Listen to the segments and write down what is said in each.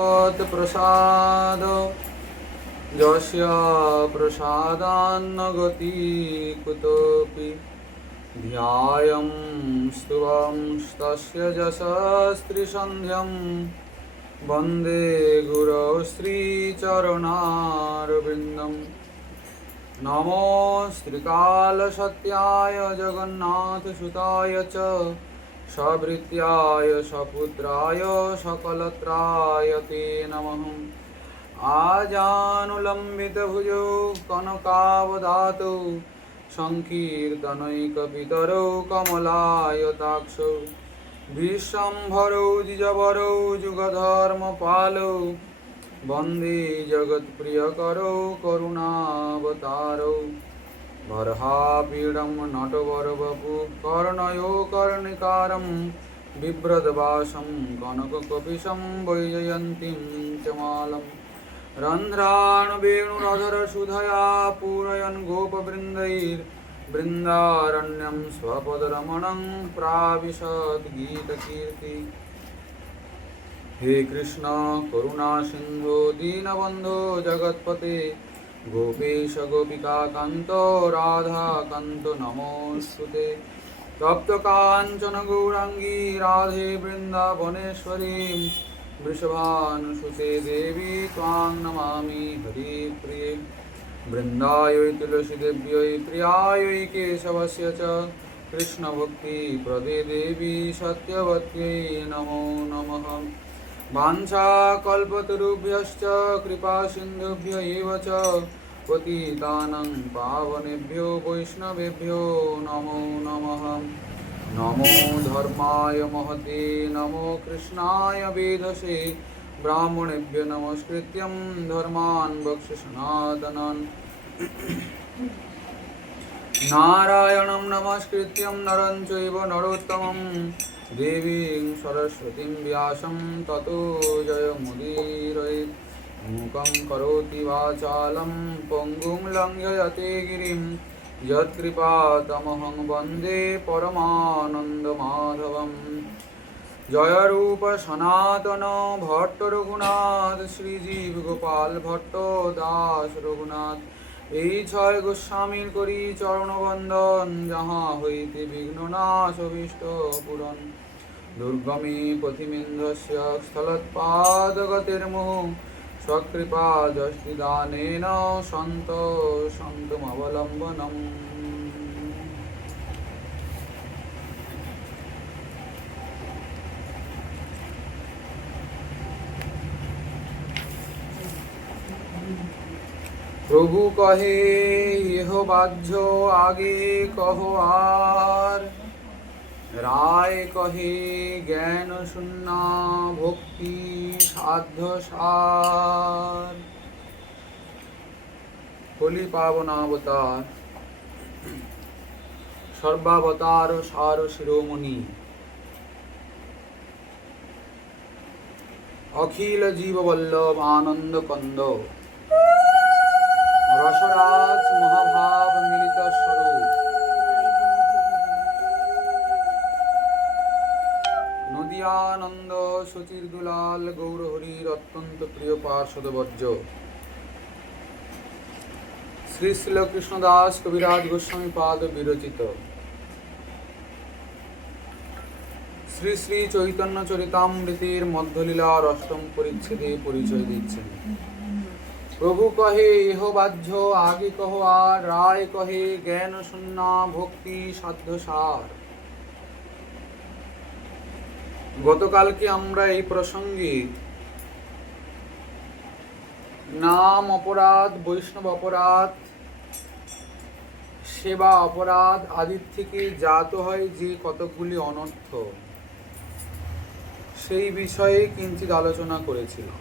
प्रसाद यस्य प्रसादान्न गति कुतोऽपि ध्यायं स्तुवं तस्य यशस्त्रिसन्ध्यं वन्दे गुरौ श्रीचरणारविन्दं नमो श्रीकालसत्याय जगन्नाथसुताय च सभृत्याय सपुत्राय सकलत्राय ते नमः आजानुलम्बितभुजौ कनकावदातौ संकीर्तनैकपितरौ कमलायताक्षौ विश्वम्भरौ द्विजवरौ जुगधर्मपालौ वन्दे जगत्प्रियकरौ करुणावतारौ बर्हापीडं नटवरवपु कर्णयो कर्णिकारं बिभ्रद्वासं कनककपिशं वैजयन्तीं च मालं रन्ध्राणुवेणुरधरसुधया पूरयन् गोपवृन्दैर्बृन्दारण्यं स्वपदरमणं प्राविशद्गीतकीर्ति हे कृष्ण करुणा सिन्धो दीनबन्धो जगत्पते गोपेश गोपिकान्त राधाकान्त नमोऽस्तुते तप्तकाञ्चन गौराङ्गी राधे वृन्दावनेश्वरी वृषभानुसुते देवी त्वां नमामि हरिप्रिये वृन्दायै तुलसीदेव्यै प्रियायै केशवस्य च कृष्णभक्तिप्रदे देवी सत्यवत्यै नमो नमः वाञ्छाकल्पतरुभ्यश्च कृपासिन्धुभ्य एव च पतितानां पावनेभ्यो वैष्णवेभ्यो नमो नमः नमो धर्माय महते नमो कृष्णाय वेधसे ब्राह्मणेभ्यो नमस्कृत्यं धर्मान् वक्ष्य सनातनान् नारायणं नमस्कृत्यं नरं चैव नरोत्तमं देवीं सरस्वतीं व्यासं ततो जयमुदीरयेत् मूकं करोति वाचालं पङ्गुं लङ्घयते गिरिं यत्कृपातमहं वन्दे परमानन्दमाधवं जय रूप सनातन भट्ट रघुनाथ श्रीजीव गोपाल भट्ट दास रघुनाथ এই ছয় গোস্বামীর করি চরণবন্দন যাহা হইতে বিঘ্ননাশ অভীষ্ট পূরণ দুর্গমে পথিমেন্দ্রস্য স্থলৎপাদগতির্মুঃ স্বকৃপা যষ্টিদানেন সন্ত সন্তমবলম্বনম প্রভু কহে ইহ বাহ্য আগে কহ আর রায় কহে জ্ঞান শূন্যা ভক্তি সাধ্য সার কলি পাবনাবতার সর্বাবতার সার শিরোমণি অখিল জীববল্লভ আনন্দ কন্দ রসরাজ মহাভাব মিলিত স্বরূপ নদিয়ানন্দ সুচির দুলাল গৌরহরির অত্যন্ত প্রিয় পার্শ্বদবর্জ্য শ্রী শ্রীল কৃষ্ণদাস কবিরাজ গোস্বামী পাদ বিরচিত শ্রী শ্রী চৈতন্য চরিতামৃতের মধ্যলীলার অষ্টম পরিচ্ছেদে পরিচয় দিচ্ছেন। প্রভু কহে ইহ বাহ্য আগে কহ আর রায় কহে জ্ঞান শূন্যা ভক্তি সাধ্য সার। গতকালকে আমরা এই প্রসঙ্গে নাম অপরাধ, বৈষ্ণব অপরাধ, সেবা অপরাধ আদির থেকে জাত হয় যে কতকগুলি অনর্থ সেই বিষয়ে কিঞ্চিৎ আলোচনা করেছিলাম।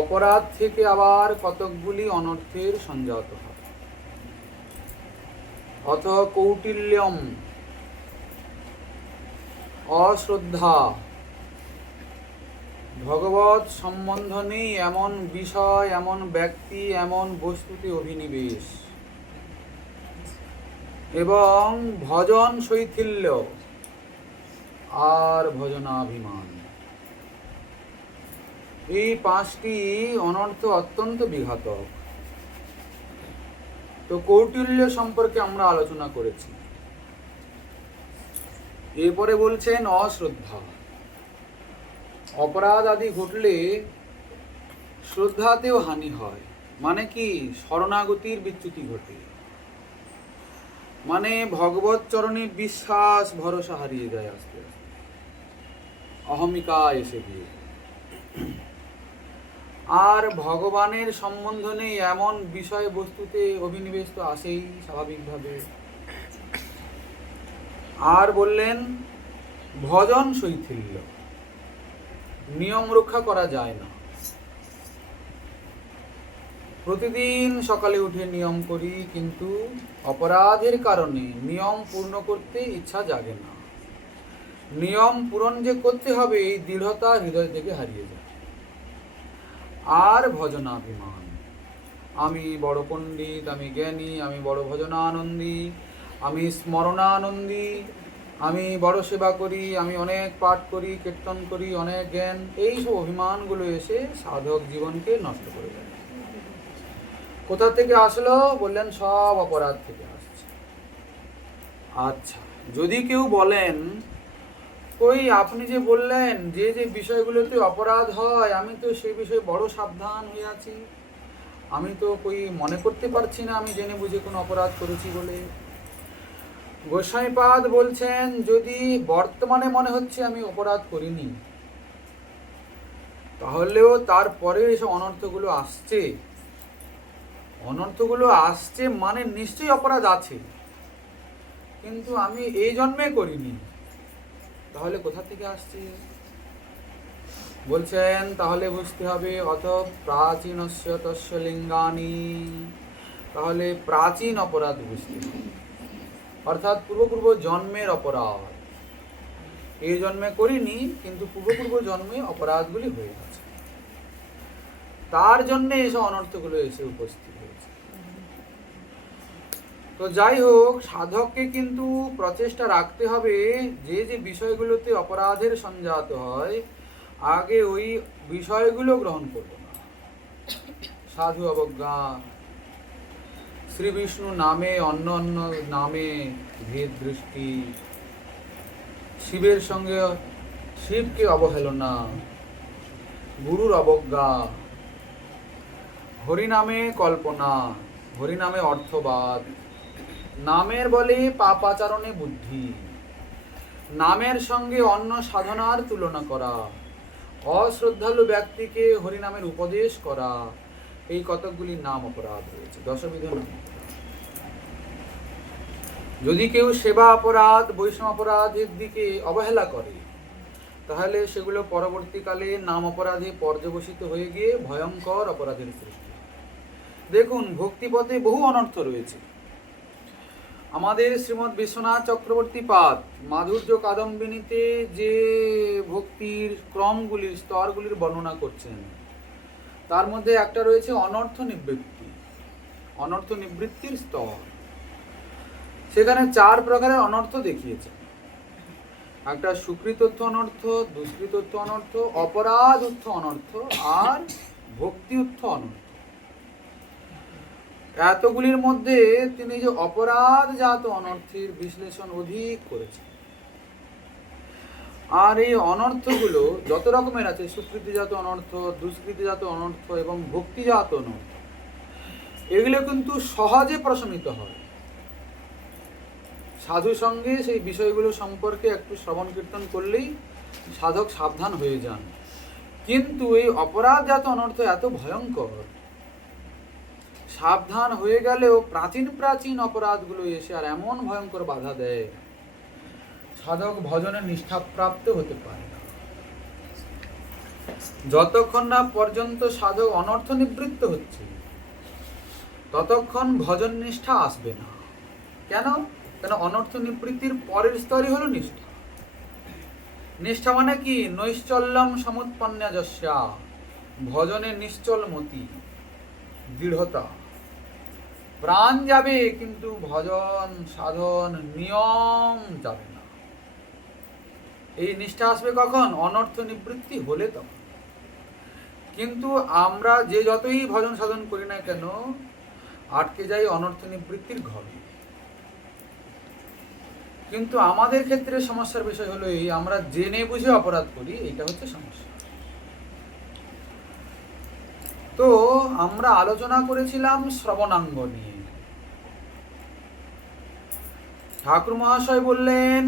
অপরাধ থেকে আবার কতকগুলি অনর্থের সংজাত হয়। অথ কৌটিল্যম অশ্রদ্ধা, ভগবৎ সম্বন্ধ নেই এমন বিষয়, এমন ব্যক্তি, এমন বস্তুতে অভিনিবেশ, এবং ভজন শৈথিল্য আর ভজনাভিমান। এই 5টি অনর্থ অত্যন্ত বিঘাতক। তো কৌটিল্য সম্পর্কে আমরা আলোচনা করেছি। এরপরে বলছেন অশ্রদ্ধা। অপরাধ আদি ঘটলে শ্রদ্ধাতেও হানি হয়। মানে কি? শরণাগতির বিচ্যুতি ঘটে, মানে ভগবত চরণে বিশ্বাস ভরসা হারিয়ে যায়, আস্তে আস্তে অহমিকা এসে গিয়ে। আর ভগবানের সম্বন্ধ নেই এমন বিষয় বস্তুতে অভিনিবেশ তো আসেই স্বাভাবিকভাবে। আর বললেন ভজন শৈথিল্য, নিয়ম রক্ষা করা যায় না। প্রতিদিন সকালে উঠে নিয়ম করি, কিন্তু অপরাধের কারণে নিয়ম পূর্ণ করতে ইচ্ছা জাগে না। নিয়ম পূরণ যে করতে হবে এই দৃঢ়তা হৃদয় থেকে হারিয়ে যায়। আর ভজনাভিমান, আমি বড় পণ্ডিত, আমি জ্ঞানী, আমি বড় ভজনানন্দী, আমি স্মরণানন্দী, আমি বড় সেবা করি, আমি অনেক পাঠ করি, কীর্তন করি, অনেক জ্ঞান, এইসব অভিমানগুলো এসে সাধক জীবনকে নষ্ট করে দেয়। কোথা থেকে আসলো? বললেন সব অপরাধ থেকে আসছে। আচ্ছা, যদি কেউ বলেন কই আপনি যে বললেন যে যে বিষয়গুলোতে অপরাধ হয়, আমি তো সেই বিষয়ে বড় সাবধান হয়ে আছি, আমি তো কই মনে করতে পারছি না আমি জেনে বুঝে কোনো অপরাধ করেছি বলে। গোস্বামীপাদ বলছেন যদি বর্তমানে মনে হচ্ছে আমি অপরাধ করিনি, তাহলেও তারপরে এসব অনর্থগুলো আসছে। অনর্থগুলো আসছে মানে নিশ্চয়ই অপরাধ আছে, কিন্তু আমি এই জন্মে করিনি। তাহলে কোথা থেকে আসছে? বলছেন তাহলে বুঝতে হবে অত প্রাচীনস্য তস্য লিঙ্গানি, তাহলে প্রাচীন অপরাধ বুঝতে হবে, অর্থাৎ পূর্ব জন্মের অপরাধ। এই জন্মে করিনি, কিন্তু পূর্ব জন্মে অপরাধগুলি হয়ে গেছে, তার জন্য এসব অনর্থগুলো এসে উপস্থিত হয়েছে। তো যাই হোক, সাধককে কিন্তু প্রচেষ্টা রাখতে হবে যে যে বিষয়গুলোতে অপরাধের সঞ্জাত হয় আগে ওই বিষয়গুলো গ্রহণ করব না। সাধু অবজ্ঞা, শ্রী বিষ্ণু নামে অন্য অন্য নামে ভেদ দৃষ্টি, শিবের সঙ্গে শিবকে অবহেলনা, গুরুর অবজ্ঞা, হরিনামে কল্পনা, হরিনামে অর্থবাদ, নামের বলে পাপাচরণে বুদ্ধি, নামের সঙ্গে অন্য সাধনার তুলনা করা, অশ্রদ্ধালু ব্যক্তিকে হরিনামের উপদেশ করা, এই কতকগুলি নাম অপরাধ রয়েছে, দশবিধ নাম। যদি কেউ সেবা অপরাধ, বৈষ্ণব অপরাধের দিকে অবহেলা করে, তাহলে সেগুলো পরবর্তীকালে নাম অপরাধে পর্যবসিত হয়ে গিয়ে ভয়ঙ্কর অপরাধের সৃষ্টি। দেখুন, ভক্তিপথে বহু অনর্থ রয়েছে। আমাদের শ্রীমৎ বিশ্বনাথ চক্রবর্তী পাদ মাধুর্য কাদম্বিনীতে যে ভক্তির ক্রমগুলির স্তরগুলির বর্ণনা করছেন, তার মধ্যে একটা রয়েছে অনর্থ নিবৃত্তি, অনর্থ নিবৃত্তির স্তর। সেখানে 4 প্রকারের অনর্থ দেখিয়েছেন। একটা সুকৃতত্ব অনর্থ, দুষ্কৃতত্ব অনর্থ, অপরাধ উত্থ অনর্থ আর ভক্তি উত্থ অনর্থ। এতগুলির মধ্যে তিনি যে অপরাধজাত অনর্থের বিশ্লেষণ অধিক করেছেন। আর এই অনর্থগুলো যত রকমের আছে, সুকৃতিজাত অনর্থ, দুষ্কৃতিজাত অনর্থ এবং ভক্তিজাত অনর্থ, এগুলো কিন্তু সহজে প্রশমিত হয়। সাধু সঙ্গে সেই বিষয়গুলো সম্পর্কে একটু শ্রবণ কীর্তন করলেই সাধক সাবধান হয়ে যান। কিন্তু এই অপরাধজাত অনর্থ এত ভয়ঙ্কর, সাবধান হয়ে গেলেও প্রাচীন অপরাধগুলো এসে আর এমন ভয়ঙ্কর বাধা দেয়, সাধক ভজনে নিষ্ঠাপ্রাপ্ত হতে পারে না। যতক্ষণ না পর্যন্ত সাধক অনর্থ নিবৃত্ত হচ্ছে, ততক্ষণ ভজন নিষ্ঠা আসবে না। কেন? অনর্থ নিবৃত্তির পরের স্তরই হলো নিষ্ঠা। নিষ্ঠা মানে কি? নৈশ্চল্যম সমুৎপন্না যস্যা, ভজনে নিশ্চল মতি, দৃঢ়তা। প্রাণ যাবে কিন্তু ভজন সাধন নিয়ম যাবে না। এই নিষ্ঠা আসবে কখন? অনর্থ নিবৃত্তি হলে তখন। কিন্তু আমরা যে যতই ভজন সাধন করি না কেন আটকে যাই অনর্থ নিবৃত্তির ঘর। কিন্তু আমাদের ক্ষেত্রে সমস্যার বিষয় হলো এই, আমরা জেনে বুঝে অপরাধ করি, এইটা হচ্ছে সমস্যা। তো আমরা আলোচনা করেছিলাম শ্রবণাঙ্গ নিয়ে। ঠাকুর মহাশয় বললেন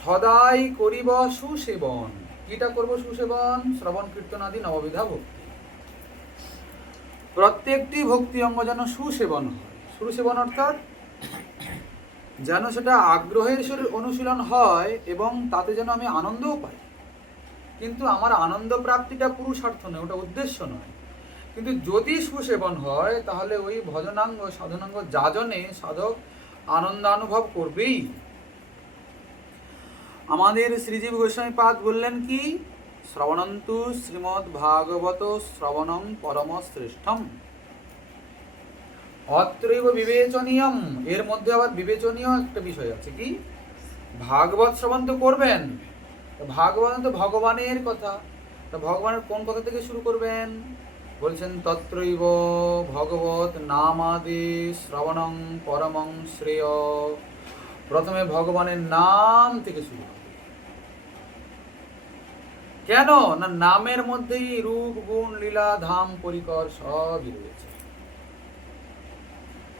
সদাই করিব সুসেবন। কিটা করব সুসেবন? শ্রবণ কীর্তন আদি নববিধা ভক্তি। প্রত্যেকটি ভক্তি অঙ্গ যেন সুসেবন হয়। সুসেবন অর্থাৎ যেন সেটা আগ্রহের অনুশীলন হয় এবং তাতে যেন আমি আনন্দও পাই। কিন্তু আমার আনন্দ প্রাপ্তিটা পুরুষার্থ নয়, ওটা উদ্দেশ্য নয়। কিন্তু যদি সুসেবন হয় তাহলে ওই ভজনাঙ্গ সাধনাঙ্গ যাজনে সাধক আনন্দানুভব করবেই। আমাদের শ্রীজীব গোস্বামীপাদ বললেন কি, শ্রবণন্তু শ্রীমদ্ ভাগবত শ্রবণং পরম শ্রেষ্ঠম অত্রৈব বিবেচনীয়ম। এর মধ্যে আবার বিবেচনীয় একটা বিষয় আছে, কি ভাগবত শ্রবণ তো করবেন, ভাগবত তো ভগবানের কথা, তা ভগবানের কোন কথা থেকে শুরু করবেন? বলছেন তত্রৈব ভগবত নামাদি শ্রবণং পরমং শ্রেয়। প্রথমে ভগবানের নাম থেকে শুরু হবে। কেন না, নামের মধ্যেই রূপ গুণ লীলা ধাম পরিকর সবই রয়েছে।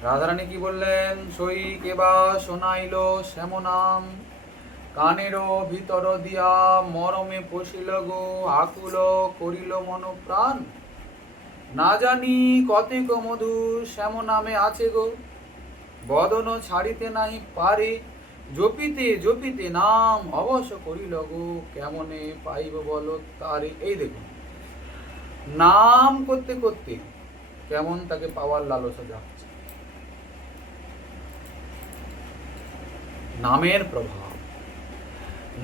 রাধারানী কি বললেন? সই কেবা শোনাইল শ্যাম নাম, কানের ভিতর দিয়া মরমে পশিল গো, আকুল করিল মন প্রাণ, না জানি কতেক মধু শ্যাম নামে আছে গো, বদন ছাড়িতে নাই পারে, জপিতে জপিতে নাম অবশ্য করিল গো, কেমনে পাইব বলো তারে। এই দেখুন, নাম করতে করতে কেমন তাকে পাওয়ার লালসা যাচ্ছে। নামের প্রভাব,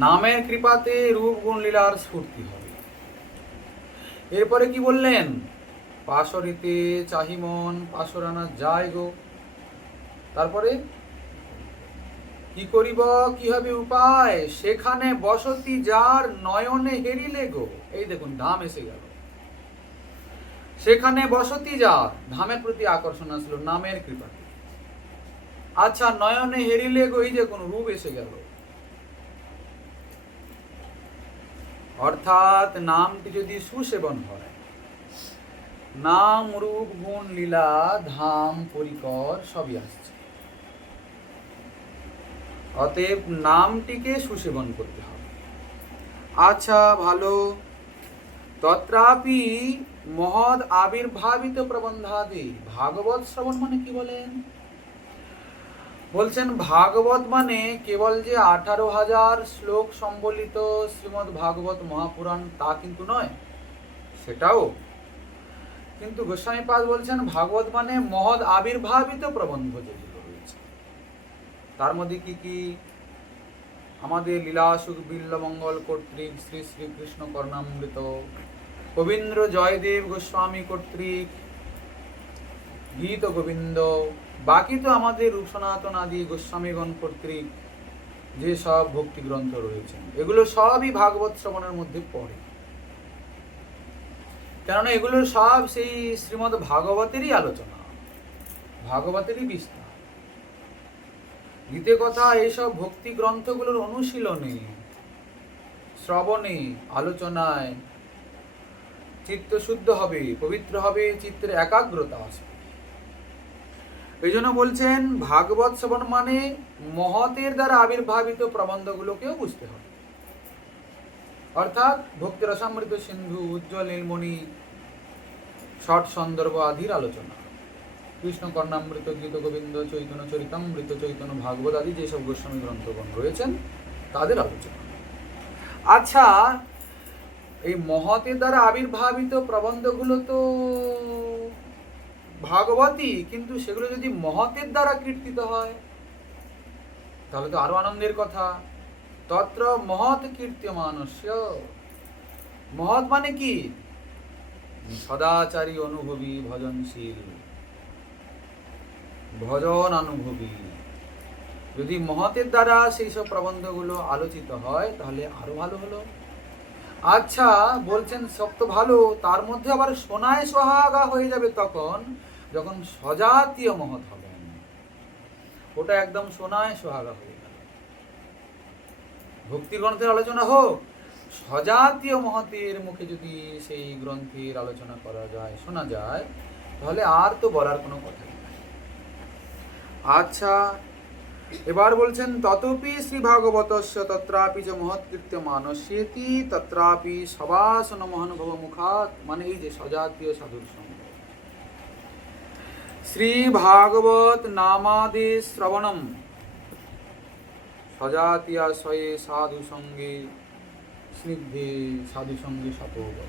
নামের কৃপাতে রূপ গুণ লীলার স্ফূর্তি হবে। এরপরে কি বললেন? পাশরিতে চাহিমন পাশরানা যায় গো। তারপরে কি করিব, কি হবে উপায়, সেখানে বসতি যার নয়নে হেরিলে গো। এই দেখুন, ধাম এসে গেল। সেখানে বসতি যার, ধামের প্রতি আকর্ষণ আসলো নামের কৃপাতে। আচ্ছা, নয়নে হেরিলে গো, এই যে কোন রূপ এসে গেল। অর্থাৎ নামটি যদি সুসেবন হয়, নাম রূপ গুণ লীলা ধাম পরিকর সবই আসছে। অতএব নামটিকে সুসেবন করতে হবে। আচ্ছা, ভালো। তত্রাপি মহৎ আবির্ভাবিত প্রবন্ধাদি। ভাগবত শ্রবণ মানে কি বলেন? বলছেন ভাগবত মানে কেবল যে 18,000 শ্লোক সম্বলিত শ্রীমদ্ ভাগবত মহাপুরাণ তা কিন্তু নয়, সেটাও। কিন্তু গোস্বামীপাদ বলছেন ভাগবত মানে মহৎ আবির্ভাবিত প্রবন্ধ যেগুলো রয়েছে, তার মধ্যে কি কি? আমাদের লীলাসুখ বিল্লমঙ্গল কর্তৃক শ্রী শ্রীকৃষ্ণ কর্ণামৃত, গোবিন্দ জয়দেব গোস্বামী কর্তৃক গীত গোবিন্দ, বাকি তো আমাদের রূপ সনাতন আদি গোস্বামীগণ কর্তৃক যে সব ভক্তি গ্রন্থ রয়েছে, এগুলো সবই ভাগবত শ্রবণের মধ্যে পড়ে। কেননা এগুলো সব সেই শ্রীমদ্ ভাগবতেরই আলোচনা, ভাগবতেরই বিস্তার। গীতে কথা এইসব ভক্তি গ্রন্থগুলোর অনুশীলনে, শ্রবণে, আলোচনায় চিত্ত শুদ্ধ হবে, পবিত্র হবে, চিত্তের একাগ্রতা আসবে। এই জন্য বলছেন ভাগবত শ্রবণ মানে মহতের দ্বারা আবির্ভাবিত প্রবন্ধগুলোকেও বুঝতে হবে। অর্থাৎ ভক্তি রসামৃত সিন্ধু, উজ্জ্বল নীলমণি, ষট সন্দর্ভ আদির আলোচনা, কৃষ্ণ কর্ণামৃত, গীত গোবিন্দ, চৈতন্য চরিতামৃত, চৈতন্য ভাগবত আদি যেসব গোস্বামী গ্রন্থগণ রয়েছেন তাদের আলোচনা। আচ্ছা, এই মহতের দ্বারা আবির্ভাবিত প্রবন্ধগুলো তো ভাগবতী, কিন্তু সেগুলো যদি মহতের দ্বারা কীর্তিত হয় তাহলে তো আরো আনন্দের কথা। তত্র মহৎ কীর্ত্যমানস্য। মহৎ মানে কি? সদাচারী, অনুভবী, ভজনশীল, ভজন অনুভবী। যদি মহতের দ্বারা সেই সব প্রবন্ধগুলো আলোচিত হয় তাহলে আরো ভালো হলো। আচ্ছা, বলছেন সব তো ভালো, তার মধ্যে আবার সোনায় সোহাগা হয়ে যাবে তখন যখন স্বজাতীয় মহৎ হবেন। ওটা একদম সোনায় সোহাগা হয়ে গেল। ভক্তি গ্রন্থের আলোচনা হোক, স্বজাতীয় মহতের মুখে যদি সেই গ্রন্থের আলোচনা করা যায়, শোনা যায়, তাহলে আর তো বলার কোনো কথা নেই। আচ্ছা, এবার বলছেন ততপি শ্রী ভাগবতস্য তত্রাপি চ মহৎকৃত্য মানস্যেতি তত্রাপি সবাসন মহানুভব মুখাত, মানে এই যে স্বজাতীয় সাধুর সঙ্গ। শ্রী ভাগবত নামাদি শ্রবণম স্বজাতীয়াশয়ে সাধু সঙ্গে স্নিগ্ধে সাধু সঙ্গে শতবর।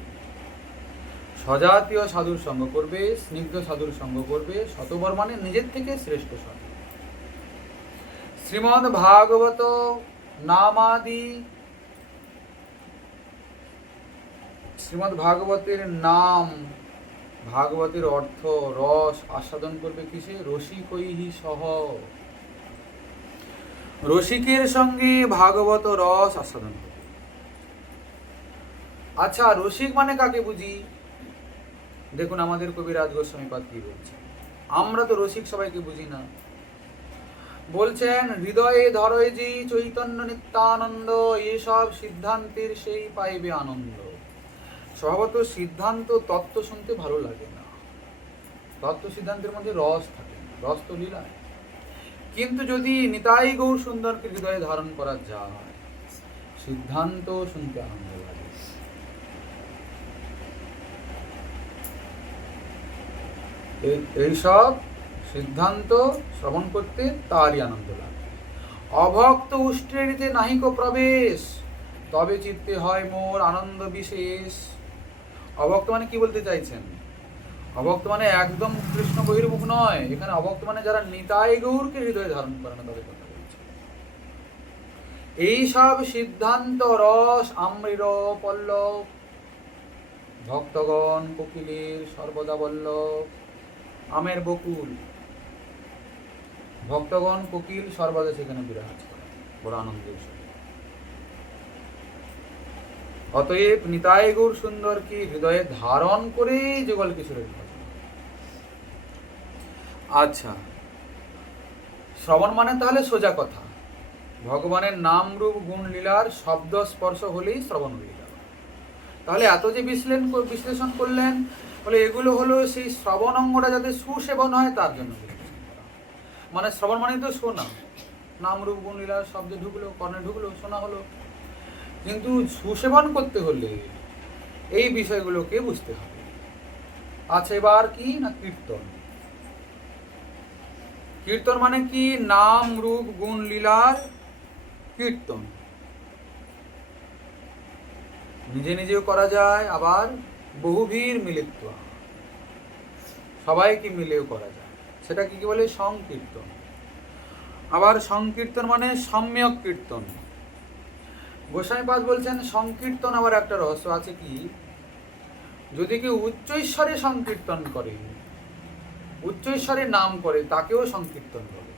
স্বজাতীয় সাধুর সঙ্গ করবে, স্নিগ্ধ সাধুর সঙ্গ করবে, শতবর মানে নিজের থেকে শ্রেষ্ঠ সাধু। শ্রীমদ্ ভাগবত নামাদি, শ্রীমদ্ ভাগবতের নাম, ভাগবতের অর্থ, রস আস্বাদন করবে কিসে? রসিকৈহি সহ, রসিকের সঙ্গে ভাগবত রস আস্বাদন করবে। আচ্ছা, রসিক মানে কাকে বুঝি? দেখুন আমাদের কবিরাজ গোস্বামীপাদ কি বলছে। আমরা তো রসিক সবাইকে বুঝি না। বলছেন হৃদয়ে ধরয় যে চৈতন্য নিত্যানন্দ, এসব সিদ্ধান্তের সেই পাইবে আনন্দ। স্বভাবত সিদ্ধান্ত তত্ত্ব শুনতে ভালো লাগে না, তত্ত্ব সিদ্ধান্তের মধ্যে রস থাকে না, রস তো লীলায়। কিন্তু যদি নিতাই গৌর সুন্দরকে হৃদয়ে ধারণ করা যায়, সিদ্ধান্ত শুনতে আনন্দ লাগে। এইসব সিদ্ধান্ত শ্রবণ করতে তারই আনন্দ লাগে। অভক্ত উষ্ট্রেরিতে নাহিক প্রবেশ, তবে চিত্তে হয় মোর আনন্দ বিশেষ। অভক্ত মানে কি বলতে চাইছেন? অভক্ত মানে একদম কৃষ্ণ বহির্মুখ নয়, এখানে অভক্ত মানে যারা নিতাই গৌরকে হৃদয়ে ধারণ করে না, তাদের কথা বলছে। এইসব সিদ্ধান্ত রস আম্রির পল্লব, ভক্তগণ কোকিলের সর্বদা বল্লভ। আমের বকুল, ভক্তগণ কোকিল সর্বদা সেখানে বিরাজ করে বড় আনন্দের সাথে। অতএব নিতাই গৌর সুন্দরকে হৃদয়ে ধারণ করে যুগল কিশোরের ভজন। আচ্ছা, শ্রবণ মানে তাহলে সোজা কথা, ভগবানের নাম রূপ গুণ লীলার শব্দ স্পর্শ হলেই শ্রবণ হয়ে গেল। তাহলে এত যে বিশ্লেষণ করলেন, বলে এগুলো হলো সেই শ্রবণ অঙ্গটা যাতে সুসেবন হয় তার জন্য। মানে শ্রবণ মানে তো শোনা, নাম রূপ গুণ লীলার শব্দ ঢুকলো, কর্ণে ঢুকলো, শোনা হলো। কিন্তু সুসেবন করতে হলে এই বিষয়গুলোকে বুঝতে হবে। আচ্ছা, এবার কি না কীর্তন। কীর্তন মানে কি? নাম রূপ গুণ লীলার কীর্তন। নিজে নিজেও করা যায়, আবার বহুভীর মিলিত, সবাইকে মিলেও করা যায়। সেটা কি বলে? সংকীর্তন। আবার সংকীর্তন মানে সম্যক কীর্তন। গোস্বামীপাদ বলছেন সংকীর্তন আবার একটা রহস্য আছে কি, যদি কেউ উচ্চৈশ্বরে সংকীর্তন করে, উচ্চৈশ্বরে নাম করে, তাকেও সংকীর্তন বলে।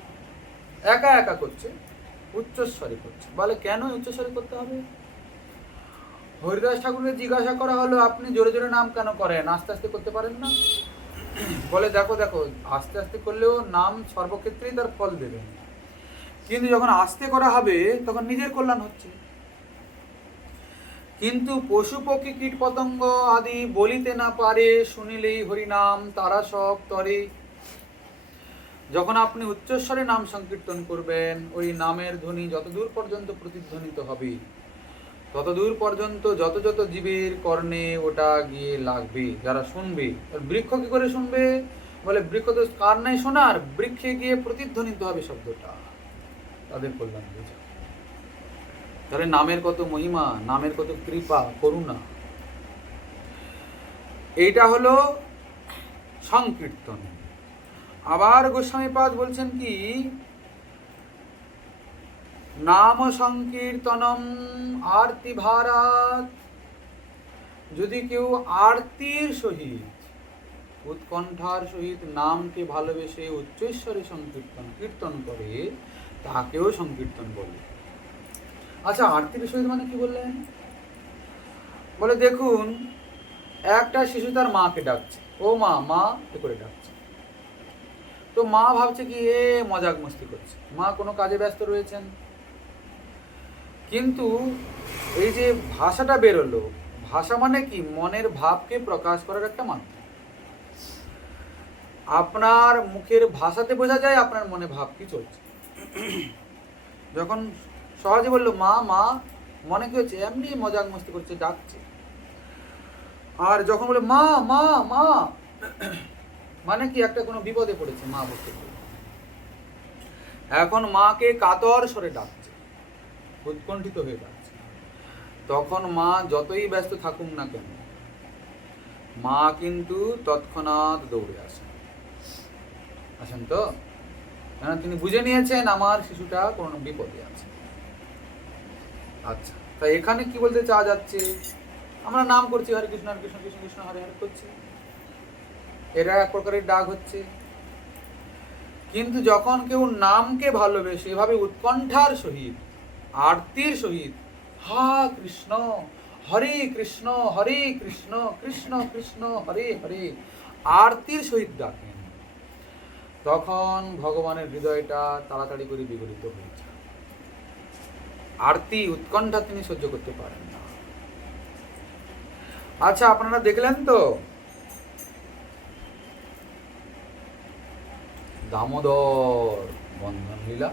একা একা করছে, উচ্চস্বরে করছে। বলে কেন উচ্চস্বরে করতে হবে? হরিদাস ঠাকুরকে জিজ্ঞাসা করা হলো, আপনি জোরে জোরে নাম কেন করেন, আস্তে আস্তে করতে পারেন না? বলে দেখো দেখো, আস্তে আস্তে করলেও নাম সর্বক্ষেত্রেই তার ফল দেবে, কিন্তু যখন আস্তে করা হবে তখন নিজের কল্যাণ হচ্ছে। কিন্তু পশু পক্ষী কীট পতঙ্গ আদি বলিতে না পারে, শুনিলেই হরিনাম তারা সব তরে। যখন আপনি উচ্চস্বরে নাম সংকীর্তন করবেন, ওই নামের ধ্বনি যতদূর পর্যন্ত প্রতিধ্বনিত হবে, ততদূর পর্যন্ত যত যত জীবের কর্ণে ওটা গিয়ে লাগবে, যারা শুনবে। বৃক্ষ কি করে শুনবে? বলে বৃক্ষ তো কার নাই শোনার, বৃক্ষে গিয়ে প্রতিধ্বনিত হবে শব্দটা, তাদের কল্যাণ হয়ে যাবে। তাহলে নামের কত মহিমা, নামের কত কৃপা, করুণা। এইটা হলো সংকীর্তন। আবার গোস্বামীপাদ বলছেন কি, নাম সংকীর্তনম আরতি ভারাত। যদি কেউ আরতির সহিত, উৎকণ্ঠার সহিত নামকে ভালোবেসে উচ্চৈশ্বরে সংকীর্তন কীর্তন করে, তাকেও সংকীর্তন বলে। আচ্ছা, আরতির সহিত মানে কি বললেন? বলে দেখুন, একটা শিশু তার মাকে ডাকছে, ও মা মা এ করে ডাকছে। তো মা ভাবছে কি এ মজাক মস্তি করছে, মা কোনো কাজে ব্যস্ত রয়েছেন। কিন্তু এই যে ভাষাটা বেরোলো, ভাষা মানে কি? মনের ভাবকে প্রকাশ করার একটা মাধ্যম। আপনার মুখের ভাষাতে বোঝা যায় আপনার মনে ভাব কি চলছে। যখন সহজে বললো মা মা, মনে কি হচ্ছে? এমনি মজাক মস্তি করছে, ডাকছে। আর যখন বলে মা মা মা, মানে কি একটা কোনো বিপদে পড়েছে মা বুঝতে পারে। এখন মাকে কাতর স্বরে ডাকছে, উৎকণ্ঠিত হয়ে ডাকছে। তখন মা যতই ব্যস্ত থাকুক না কেন, মা কিন্তু তৎক্ষণাৎ দৌড়ে আসেন। তো কেন? তিনি বুঝে নিয়েছেন আমার শিশুটা কোনো বিপদে আছে। আচ্ছা, তাই এখানে কি বলতে চাওয়া যাচ্ছে? আমরা নাম করছি হরে কৃষ্ণ হরে কৃষ্ণ কৃষ্ণ কৃষ্ণ হরে হরে করছি, এটা এক প্রকারের ডাক হচ্ছে। কিন্তু যখন কেউ নামকে ভালোবেসে এভাবে উৎকণ্ঠার সহিত, আরতির সহিত হা কৃষ্ণ হরে কৃষ্ণ হরে কৃষ্ণ কৃষ্ণ কৃষ্ণ হরে হরে আরতির সহিত ডাকেন, তখন ভগবানের হৃদয়টা তাড়াতাড়ি করে বিগলিত হয়ে যায়। আরতি উৎকণ্ঠা তিনি সহ্য করতে পারেন না। আচ্ছা, আপনারা দেখলেন তো দামোদর বন্ধন লীলা,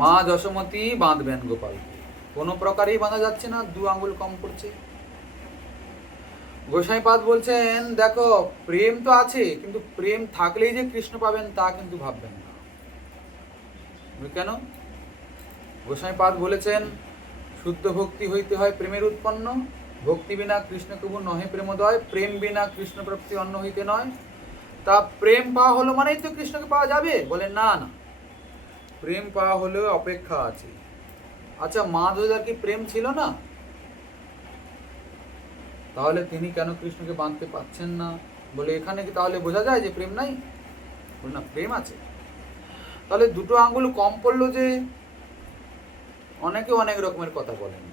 মা যশোমতী বাঁধবেন গোপালকে, কোনো প্রকারেই বাঁধা যাচ্ছে না, 2 আঙ্গুল কম পড়ছে। গোসাইপাদ বলছেন দেখো, প্রেম তো আছে, কিন্তু প্রেম থাকলেই যে কৃষ্ণ পাবেন তা কিন্তু ভাববেন না। কেন? গোসাইপাদ বলেছেন শুদ্ধ ভক্তি হইতে হয় প্রেমের উৎপন্ন, ভক্তি বিনা কৃষ্ণ কবু নহে প্রেমোদয়, প্রেম বিনা কৃষ্ণ প্রাপ্তি অন্য হইতে নয়। তা প্রেম পাওয়া হলো মানেই তো কৃষ্ণকে পাওয়া যাবে? বলে না না, প্রেম পাওয়া হলেও অপেক্ষা আছে। আচ্ছা, মাধবদার কি প্রেম ছিল না? তাহলে তিনি কেন কৃষ্ণকে বাঁধতে পারছেন না? বলে এখানে কি তাহলে বোঝা যায় যে প্রেম নাই? বলে না, প্রেম আছে। তাহলে 2 আঙ্গুল কম পড়লো যে? অনেকে অনেক রকমের কথা বলেন,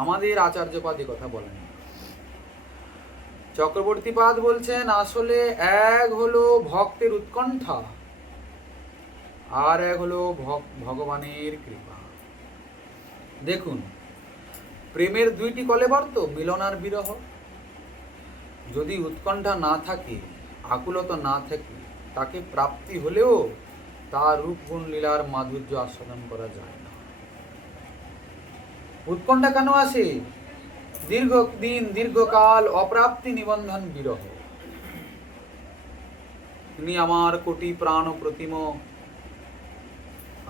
আমাদের আচার্যপাদ কথা বলেন। চক্রবর্তীপাদ বলছেন আসলে এক হলো ভক্তের উৎকণ্ঠা, আর এক হলো ভগবানের কৃপা। দেখুন, প্রেমের 2টি কলেবর তো, মিলন আর বিরহ। যদি উৎকণ্ঠা না থাকে, আকুলতা না থাকে, তাকে প্রাপ্তি হলেও তার রূপ গুণ লীলার মাধুর্য আস্বাদন করা যায় না। উৎকণ্ঠা কেন আসে? দীর্ঘদিন দীর্ঘকাল অপ্রাপ্তি নিবন্ধন বিরহ। তিনি আমার কোটি প্রাণ প্রতিম,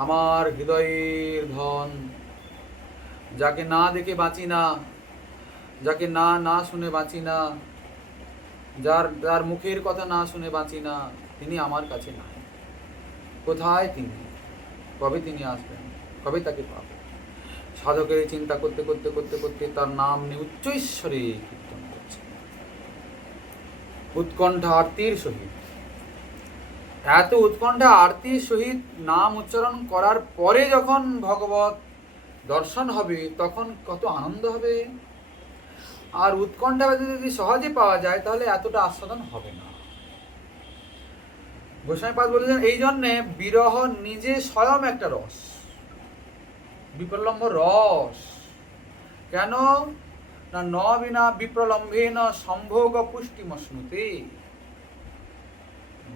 আমার হৃদয়ের ধন, যাকে না দেখে বাঁচি না, যাকে না না শুনে বাঁচি না, যার মুখের কথা না শুনে বাঁচি না, তিনি আমার কাছে নাই। কোথায় তিনি? কবে তিনি আসবেন? কবে তাকে পাব? সাধকের চিন্তা করতে করতে করতে করতে তার নাম নিয়ে উচ্চৈশ্বরে কীর্তন করছে, উৎকণ্ঠা আরতির সহিত। এত উৎকণ্ঠা আরতির সহিত নাম উচ্চারণ করার পরে যখন ভগবত দর্শন হবে, তখন কত আনন্দ হবে। আর উৎকণ্ঠা যদি সহজে পাওয়া যায়, তাহলে এতটা আস্বাদন হবে না। গোস্বামীপাদ বলেছেন এই জন্যে বিরহ নিজে স্বয়ং একটা রস, বিপ্রলম্ব রস। কেন না? ন বিনা বিপ্রলম্বে ন সম্ভোগ পুষ্টিমশ্নুতে।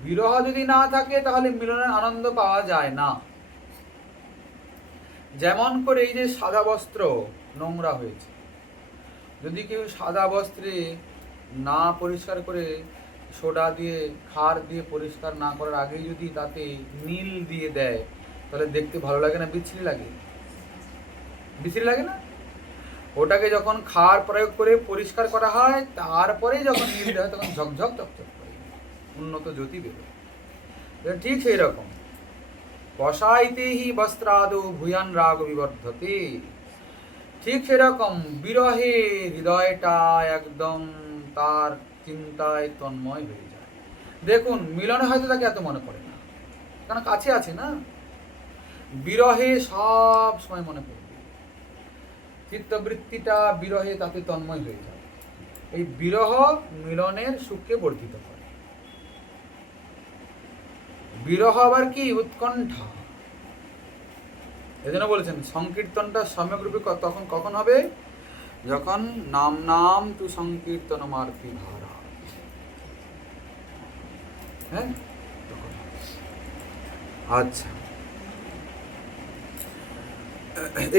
বিরহ যদি না থাকে তাহলে মিলনের আনন্দ পাওয়া যায় না। যেমন করে এই যে সাদা বস্ত্র নোংরা হয়েছে, যদি কেউ সাদা বস্ত্রে না পরিষ্কার করে সোডা দিয়ে ক্ষার দিয়ে পরিষ্কার না করার আগেই যদি তাতে নীল দিয়ে দেয়, তাহলে দেখতে ভালো লাগে না বিশ্রী লাগে? বিশ্রী লাগে না? ওটাকে যখন ক্ষার প্রয়োগ করে পরিষ্কার করা হয়, তারপরে যখন নীল দেওয়া হয়, তখন ঝকঝক চকচক করে উন্নত জ্যোতি বেরোয়। ঠিক সেই রকম কষাইতেহি বস্ত্রাদৌ ভূয়ান রাগ বিবর্ধতে। ঠিক সেরকম বিরহে হৃদয়টা একদম তার চিন্তায় তন্ময় হয়ে যায়। দেখুন, মিলনে হয়তো তাকে এত মনে পড়ে না, কারণ কাছে আছে না। বিরহে সব সময় মনে পড়বে। চিত্তবৃত্তিটা বিরহে তাতে তন্ময় হয়ে যায়। এই বিরহ মিলনের সুখকে বর্ধিত করে। বিরহ আবার কি? উৎকণ্ঠা। এজন্য বলেছেন সংকীর্তনটা সম্যকরূপে তখন কখন হবে? যখন নাম নাম তু সংকীর্তন মার্তি ভারা। হ্যাঁ, আচ্ছা,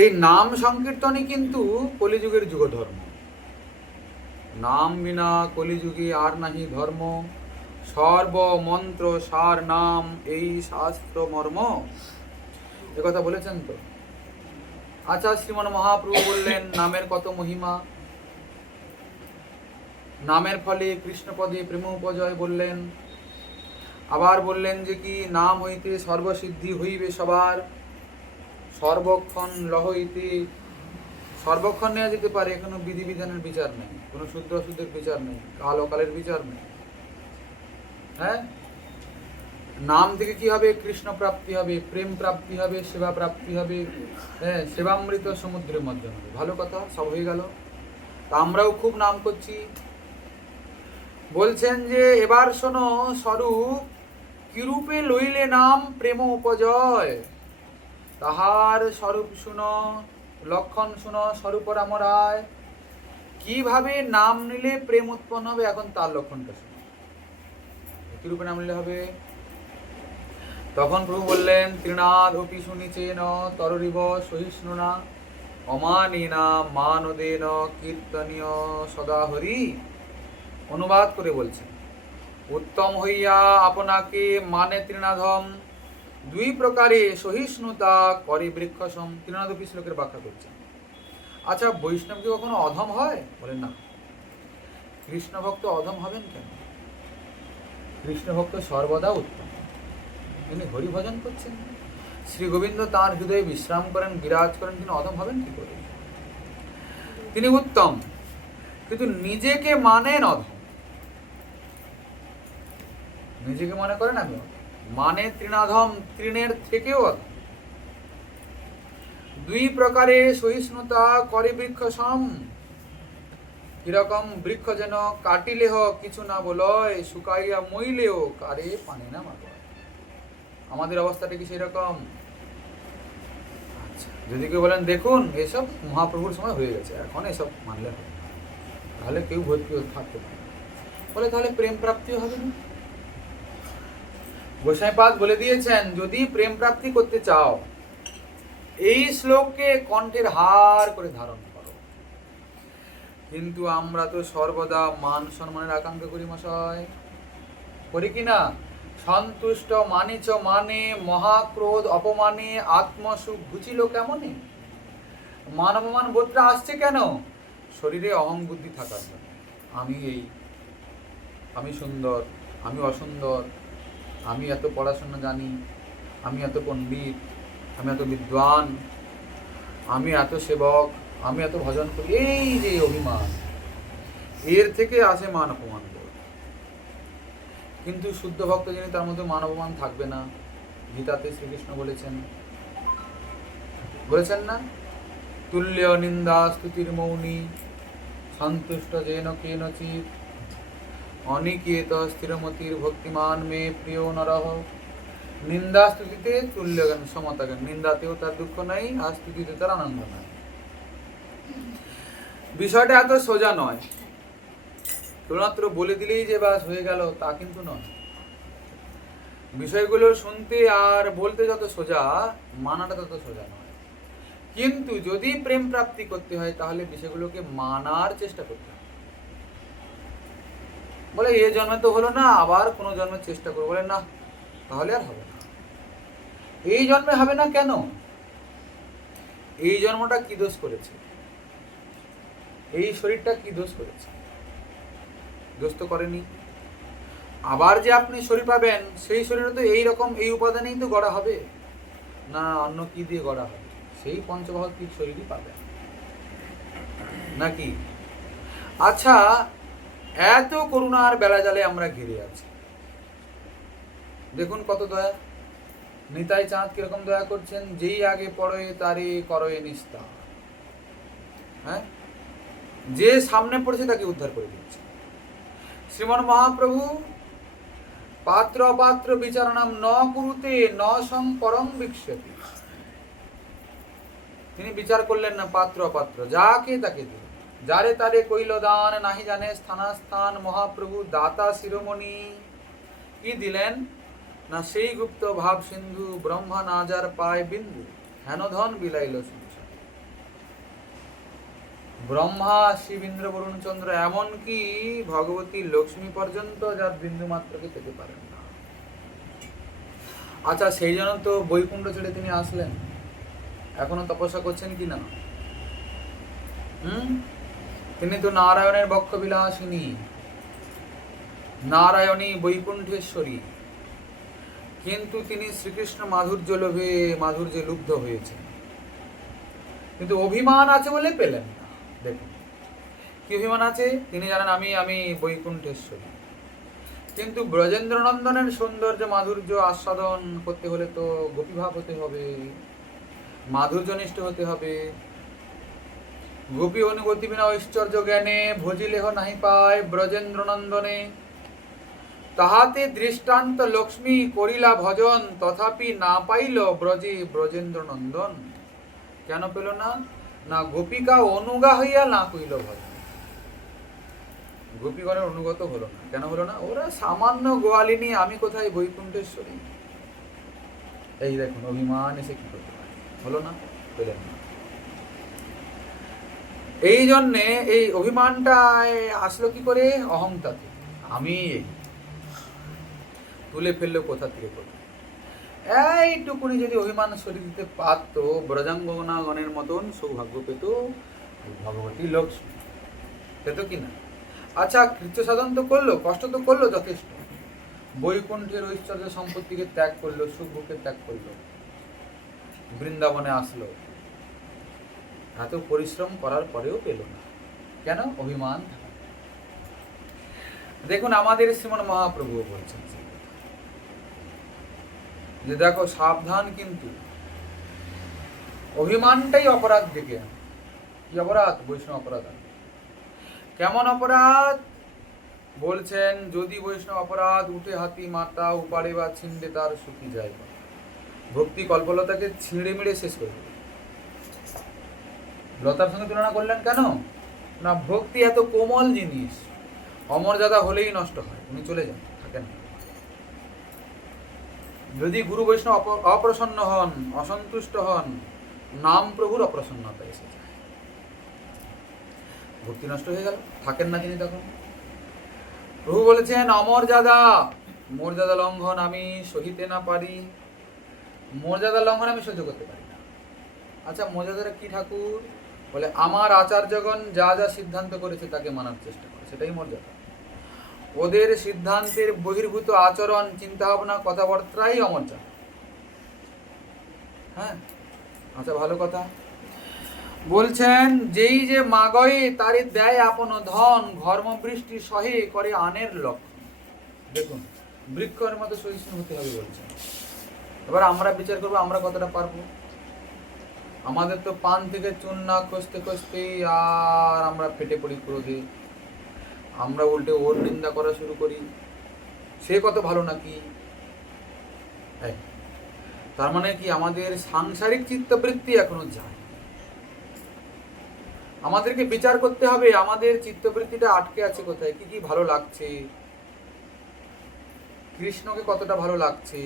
এই নাম সংকীর্তনই কিন্তু কলিযুগের যুগধর্ম। নাম বিনা কলিযুগে আর নাহি ধর্ম, সর্ব মন্ত্র সার নাম, এই শাস্ত্র মর্ম। এ কথা বলেছেন তো। আচ্ছা, শ্রীমান মহাপ্রভু বললেন নামের কত মহিমা, নামের ফলে কৃষ্ণপদে প্রেম উপজয় বললেন। আবার বললেন যে কি নাম হইতে সর্বসিদ্ধি হইবে সবার, সর্বক্ষণ লহইতে। সর্বক্ষণ নেওয়া যেতে পারে, কোনো বিধিবিধানের বিচার নেই, কোনো শুদ্ধ অশুদ্ধের বিচার নেই, কাল অকালের বিচার নেই। হ্যাঁ, নাম থেকে কি হবে? কৃষ্ণ প্রাপ্তি হবে, প্রেম প্রাপ্তি হবে, সেবা প্রাপ্তি হবে। হ্যাঁ, সেবামৃত সমুদ্রের মধ্যে হবে। ভালো কথা, সব হয়ে গেল। তা আমরাও খুব নাম করছি। বলছেন যে এবার শোনো স্বরূপ, কিরূপে লইলে নাম প্রেম উপজয়, তাহার স্বরূপ শুনো, লক্ষণ শুনো স্বরূপ রামরায়। কিভাবে নাম নিলে প্রেম উৎপন্ন হবে, এখন তার লক্ষণটা শুনো। কিরূপে নাম নিলে হবে? তখন প্রভু বললেন তৃণাদ অপি শুনিচেন তররিব সহিষ্ণুনা, অমানিনা মানদেন কীর্তনীয় সদা হরি। অনুবাদ করে বলছেন, উত্তম হইয়া আপনাকে মানে তৃণাধম, দুই প্রকারে সহিষ্ণুতা করে বৃক্ষসম। তৃণাদপি শ্লোকের ব্যাখ্যা করছেন। আচ্ছা, বৈষ্ণব কি কখনো অধম হয়? বলেন না। কৃষ্ণ ভক্ত অধম হবেন কেন? কৃষ্ণ ভক্ত সর্বদা উত্তম। তিনি হরিভজন করছেন, শ্রী গোবিন্দ তাঁর হৃদয়ে বিশ্রাম করেন, বিরাজ করেন, তিনি অধম হবেন কি করে? তিনি উত্তম, কিন্তু নিজেকে মানেন অধম। নিজেকে মনে করেন আমি অধম, মানে তৃণাধম, তৃণের থেকেও অধম। দুই প্রকারে সহিষ্ণুতা করে বৃক্ষ সম। কিরকম? বৃক্ষ যেন কাটিলেহ কিছু না বলয়, শুকাইয়া মইলেও কারে পানি না মাগয়। আমাদের অবস্থাটা কি সেরকম? আচ্ছা, যদি কেউ বলেন দেখুন এসব মহাপ্রভুর সময় হয়ে গেছে, এখন এসব মানলে হবে, তাহলে কেউ ভর্তি থাকতে পারে। বলে তাহলে প্রেম প্রাপ্তিও হবে না। গোসাইপাদ বলে দিয়েছেন, যদি প্রেম প্রাপ্তি করতে চাও এই শ্লোককে কণ্ঠের হার করে ধারণ করো। কিন্তু আমরা তো সর্বদা মান সম্মানের আকাঙ্ক্ষা করি মশাই, করি কি না? সন্তুষ্ট মানিচ মানে, মহাক্রোধ অপমানে আত্মসুখ ঘুচিল কেমনে? মান অপমান বোধটা আসছে কেন? শরীরে অহং বুদ্ধি থাকার জন্য। আমি এই, আমি সুন্দর, আমি অসুন্দর, আমি এত পড়াশোনা জানি, আমি এত পণ্ডিত, আমি এত বিদ্বান, আমি এত সেবক, আমি এত ভজন করি। এই যে অভিমান, এর থেকে আসে মান অপমান। কিন্তু শুদ্ধ ভক্ত যিনি, তার মধ্যে মান অপমান থাকবে না। গীতাতে শ্রীকৃষ্ণ বলেছেন না, তুল্য নিন্দা স্তুতির মৌনী, সন্তুষ্ট যেন কেনচিৎ, অনিকেত স্থিরমতির ভক্তিমান মে প্রিয় নরহ। নিন্দা স্তুতিতে তুল্য জ্ঞান, সমতা জ্ঞান। নিন্দাতেও তার দুঃখ নাই, আর স্তুতিতে তার আনন্দ নাই। বিষয়টা এত সোজা নয়। শুধুমাত্র বলে দিলেই যে বাস হয়ে গেল তা কিন্তু নয়। বিষয়গুলো শুনতে আর বলতে যত সোজা, মানাটা তত সোজা নয়। কিন্তু যদি প্রেম প্রাপ্তি করতে হয় তাহলে বিষয়গুলোকে মানার চেষ্টা করতে হবে। বলে এ জন্মে তো হলো না, আবার কোনো জন্মের চেষ্টা করবো। বলে না, তাহলে আর হবে না। এই জন্মে হবে না কেন? এই জন্মটা কি দোষ করেছে? এই শরীরটা কি দোষ করেছে? দোষ তো করেনি। আবার যে আপনি শরীর পাবেন, সেই শরীরে তো এই রকম এই উপাদানেই তো গড়া হবে না, অন্য কি দিয়ে গড়া হবে? সেই পঞ্চভৌতিক শরীরই পাবেন নাকি? আচ্ছা, এত করুণার বেলা জালে আমরা ঘিরে আছি, দেখুন কত দয়া। নিতাই চাঁদ কিরকম দয়া করছেন, যেই আগে পড়ে তারে করয়ে নিস্তার। হ্যাঁ, যে সামনে পড়েছে তাকে উদ্ধার করে দিচ্ছে। শ্রীমন মহাপ্রভু পাত্র অপাত্র বিচারণাম ন কুরুতে ন সংকরং বিক্ষেপি, তিনি বিচার করলেন না পাত্র অপাত্র, যাকে তাকে দিলেন। যারে তারে কইল দান, নাহি জানে স্থানাস্থান, মহাপ্রভু দাতা শিরোমণি। কি দিলেন না, সেই গুপ্ত ভাব সিন্ধু, ব্রহ্মা নাজার পায় বিন্দু, হেন ধন বিলাইল সংসার। ব্রহ্মা, শিবেন্দ্র, বরুণ চন্দ্র, এমনকি ভগবতী লক্ষ্মী পর্যন্ত যার বিন্দু মাত্রকে পেতে পারেন না। আচ্ছা, সেই জন্য তো বৈকুণ্ঠ ছেড়ে তিনি আসলেন। এখনো তপস্যা করছেন কি না? তিনি তো নারায়ণের বক্ষ বিলাসিনী, নারায়ণী বৈকুণ্ঠেশ্বরী, কিন্তু তিনি শ্রীকৃষ্ণ মাধুর্য লোভে মাধুর্যে লুব্ধ হয়েছেন, কিন্তু অভিমান আছে বলে পেলেন না। দেখুন কি অভিমান আছে, তিনি জানেন আমি বৈকুণ্ঠেশ্বরী, কিন্তু ব্রজেন্দ্র নন্দনের সৌন্দর্য মাধুর্য আস্বাদন করতে হলে তো গোপীভাব হতে হবে, মাধুর্যনিষ্ঠ হতে হবে। গোপী অনুগতি বিনা ঐশ্বর্য জ্ঞানে, ভজিলেহ নাহি পায় ব্রজেন্দ্র নন্দনে। তাহাতে দৃষ্টান্ত লক্ষ্মী করিলা ভজন, তথাপি না পাইল ব্রজে ব্রজেন্দ্র নন্দন। কেন পেল না? না গোপিকা অনুগা হইয়া না কইল ভজন। গোপীগণের অনুগত হলো না। কেন হলো না? ওরা সামান্য গোয়ালিনী, আমি কোথায় বৈকুণ্ঠেশ্বরী। এই দেখুন অভিমান এসে কি করতে পারে, হলো না, পেলেন না। এই জন্যে এই অভিমানটা আসলো কি করে? অহংতা থেকে। আমি তুলে ফেললো কোথা থেকে কোথা। এইটুকুনি যদি অভিমান সরিয়ে দিতে পারত, ব্রজাঙ্গনাগণের মতন সৌভাগ্য পেত ভগবতী লক্ষ্মী, পেত কিনা? আচ্ছা, কৃত্য সাধন তো করলো, কষ্ট তো করলো যথেষ্ট, বৈকুণ্ঠের ঐশ্বর্য সম্পত্তিকে ত্যাগ করলো, সুখকে ত্যাগ করলো, বৃন্দাবনে আসলো, এত পরিশ্রম করার পরেও পেল না। কেন? অভিমান। দেখুন আমাদের শ্রীমন মহাপ্রভু বলছেন যে দেখো সাবধান, কিন্তু অভিমানটাই অপরাধ ডেকে আনে। কি অপরাধ? বৈষ্ণব অপরাধ। কেমন অপরাধ? বলছেন যদি বৈষ্ণব অপরাধ উঠে হাতি মাতা, উপাড়ে বা ছিন্ডে তার সুখী যায়। ভক্তি কল্পলতাকে ছিঁড়ে মিড়ে শেষ করে দেবে। লতার সঙ্গে তুলনা করলেন কেন? না ভক্তি এত কোমল জিনিস, অমর্যাদা হলেই নষ্ট হয়, উনি চলে যান, থাকেন না। যদি গুরু বৈষ্ণব অপ্রসন্ন হন, অসন্তুষ্ট হন, নাম প্রভুর অপ্রসন্নতা এসে যায়, ভক্তি নষ্ট হয়ে গেল, থাকেন না তিনি তখন। প্রভু বলেছেন অমর্যাদা, মর্যাদা লঙ্ঘন আমি সহিতে না পারি। মর্যাদা লঙ্ঘন আমি সহ্য করতে পারি না। আচ্ছা, মর্যাদাটা কি ঠাকুর? বলে আমার আচার্যগণ যা যা সিদ্ধান্ত করেছে তাকে মানার চেষ্টা করে, সেটাই মর্যাদা। ওদের সিদ্ধান্তের বহির্ভূত আচরণ, চিন্তা ভাবনা, কথাবার্তাই অমর্যাদা। হ্যাঁ, আচ্ছা ভালো কথা। বলছেন যেই যে মাগয়ে তারে দেয় আপন ধন, ঘর্ম বৃষ্টি সহে করে আনের লক্ষণ। দেখুন বৃক্ষের মতো সহিষ্ণু হতে হবে বলছেন। এবার আমরা বিচার করবো আমরা কতটা পারবো। আমাদের তো পান থেকে চুন না খসতে খসতে আর আমরা ফেটে পড়ি ক্রোধে, আমরা উল্টে ওর নিন্দা করা শুরু করি, সে কত ভালো নাকি। তার মানে কি আমাদের সাংসারিক চিত্তবৃত্তি এখনো যায়। আমাদেরকে বিচার করতে হবে আমাদের চিত্তবৃত্তিটা আটকে আছে কোথায়, কি কি ভালো লাগছে, কৃষ্ণকে কতটা ভালো লাগছে।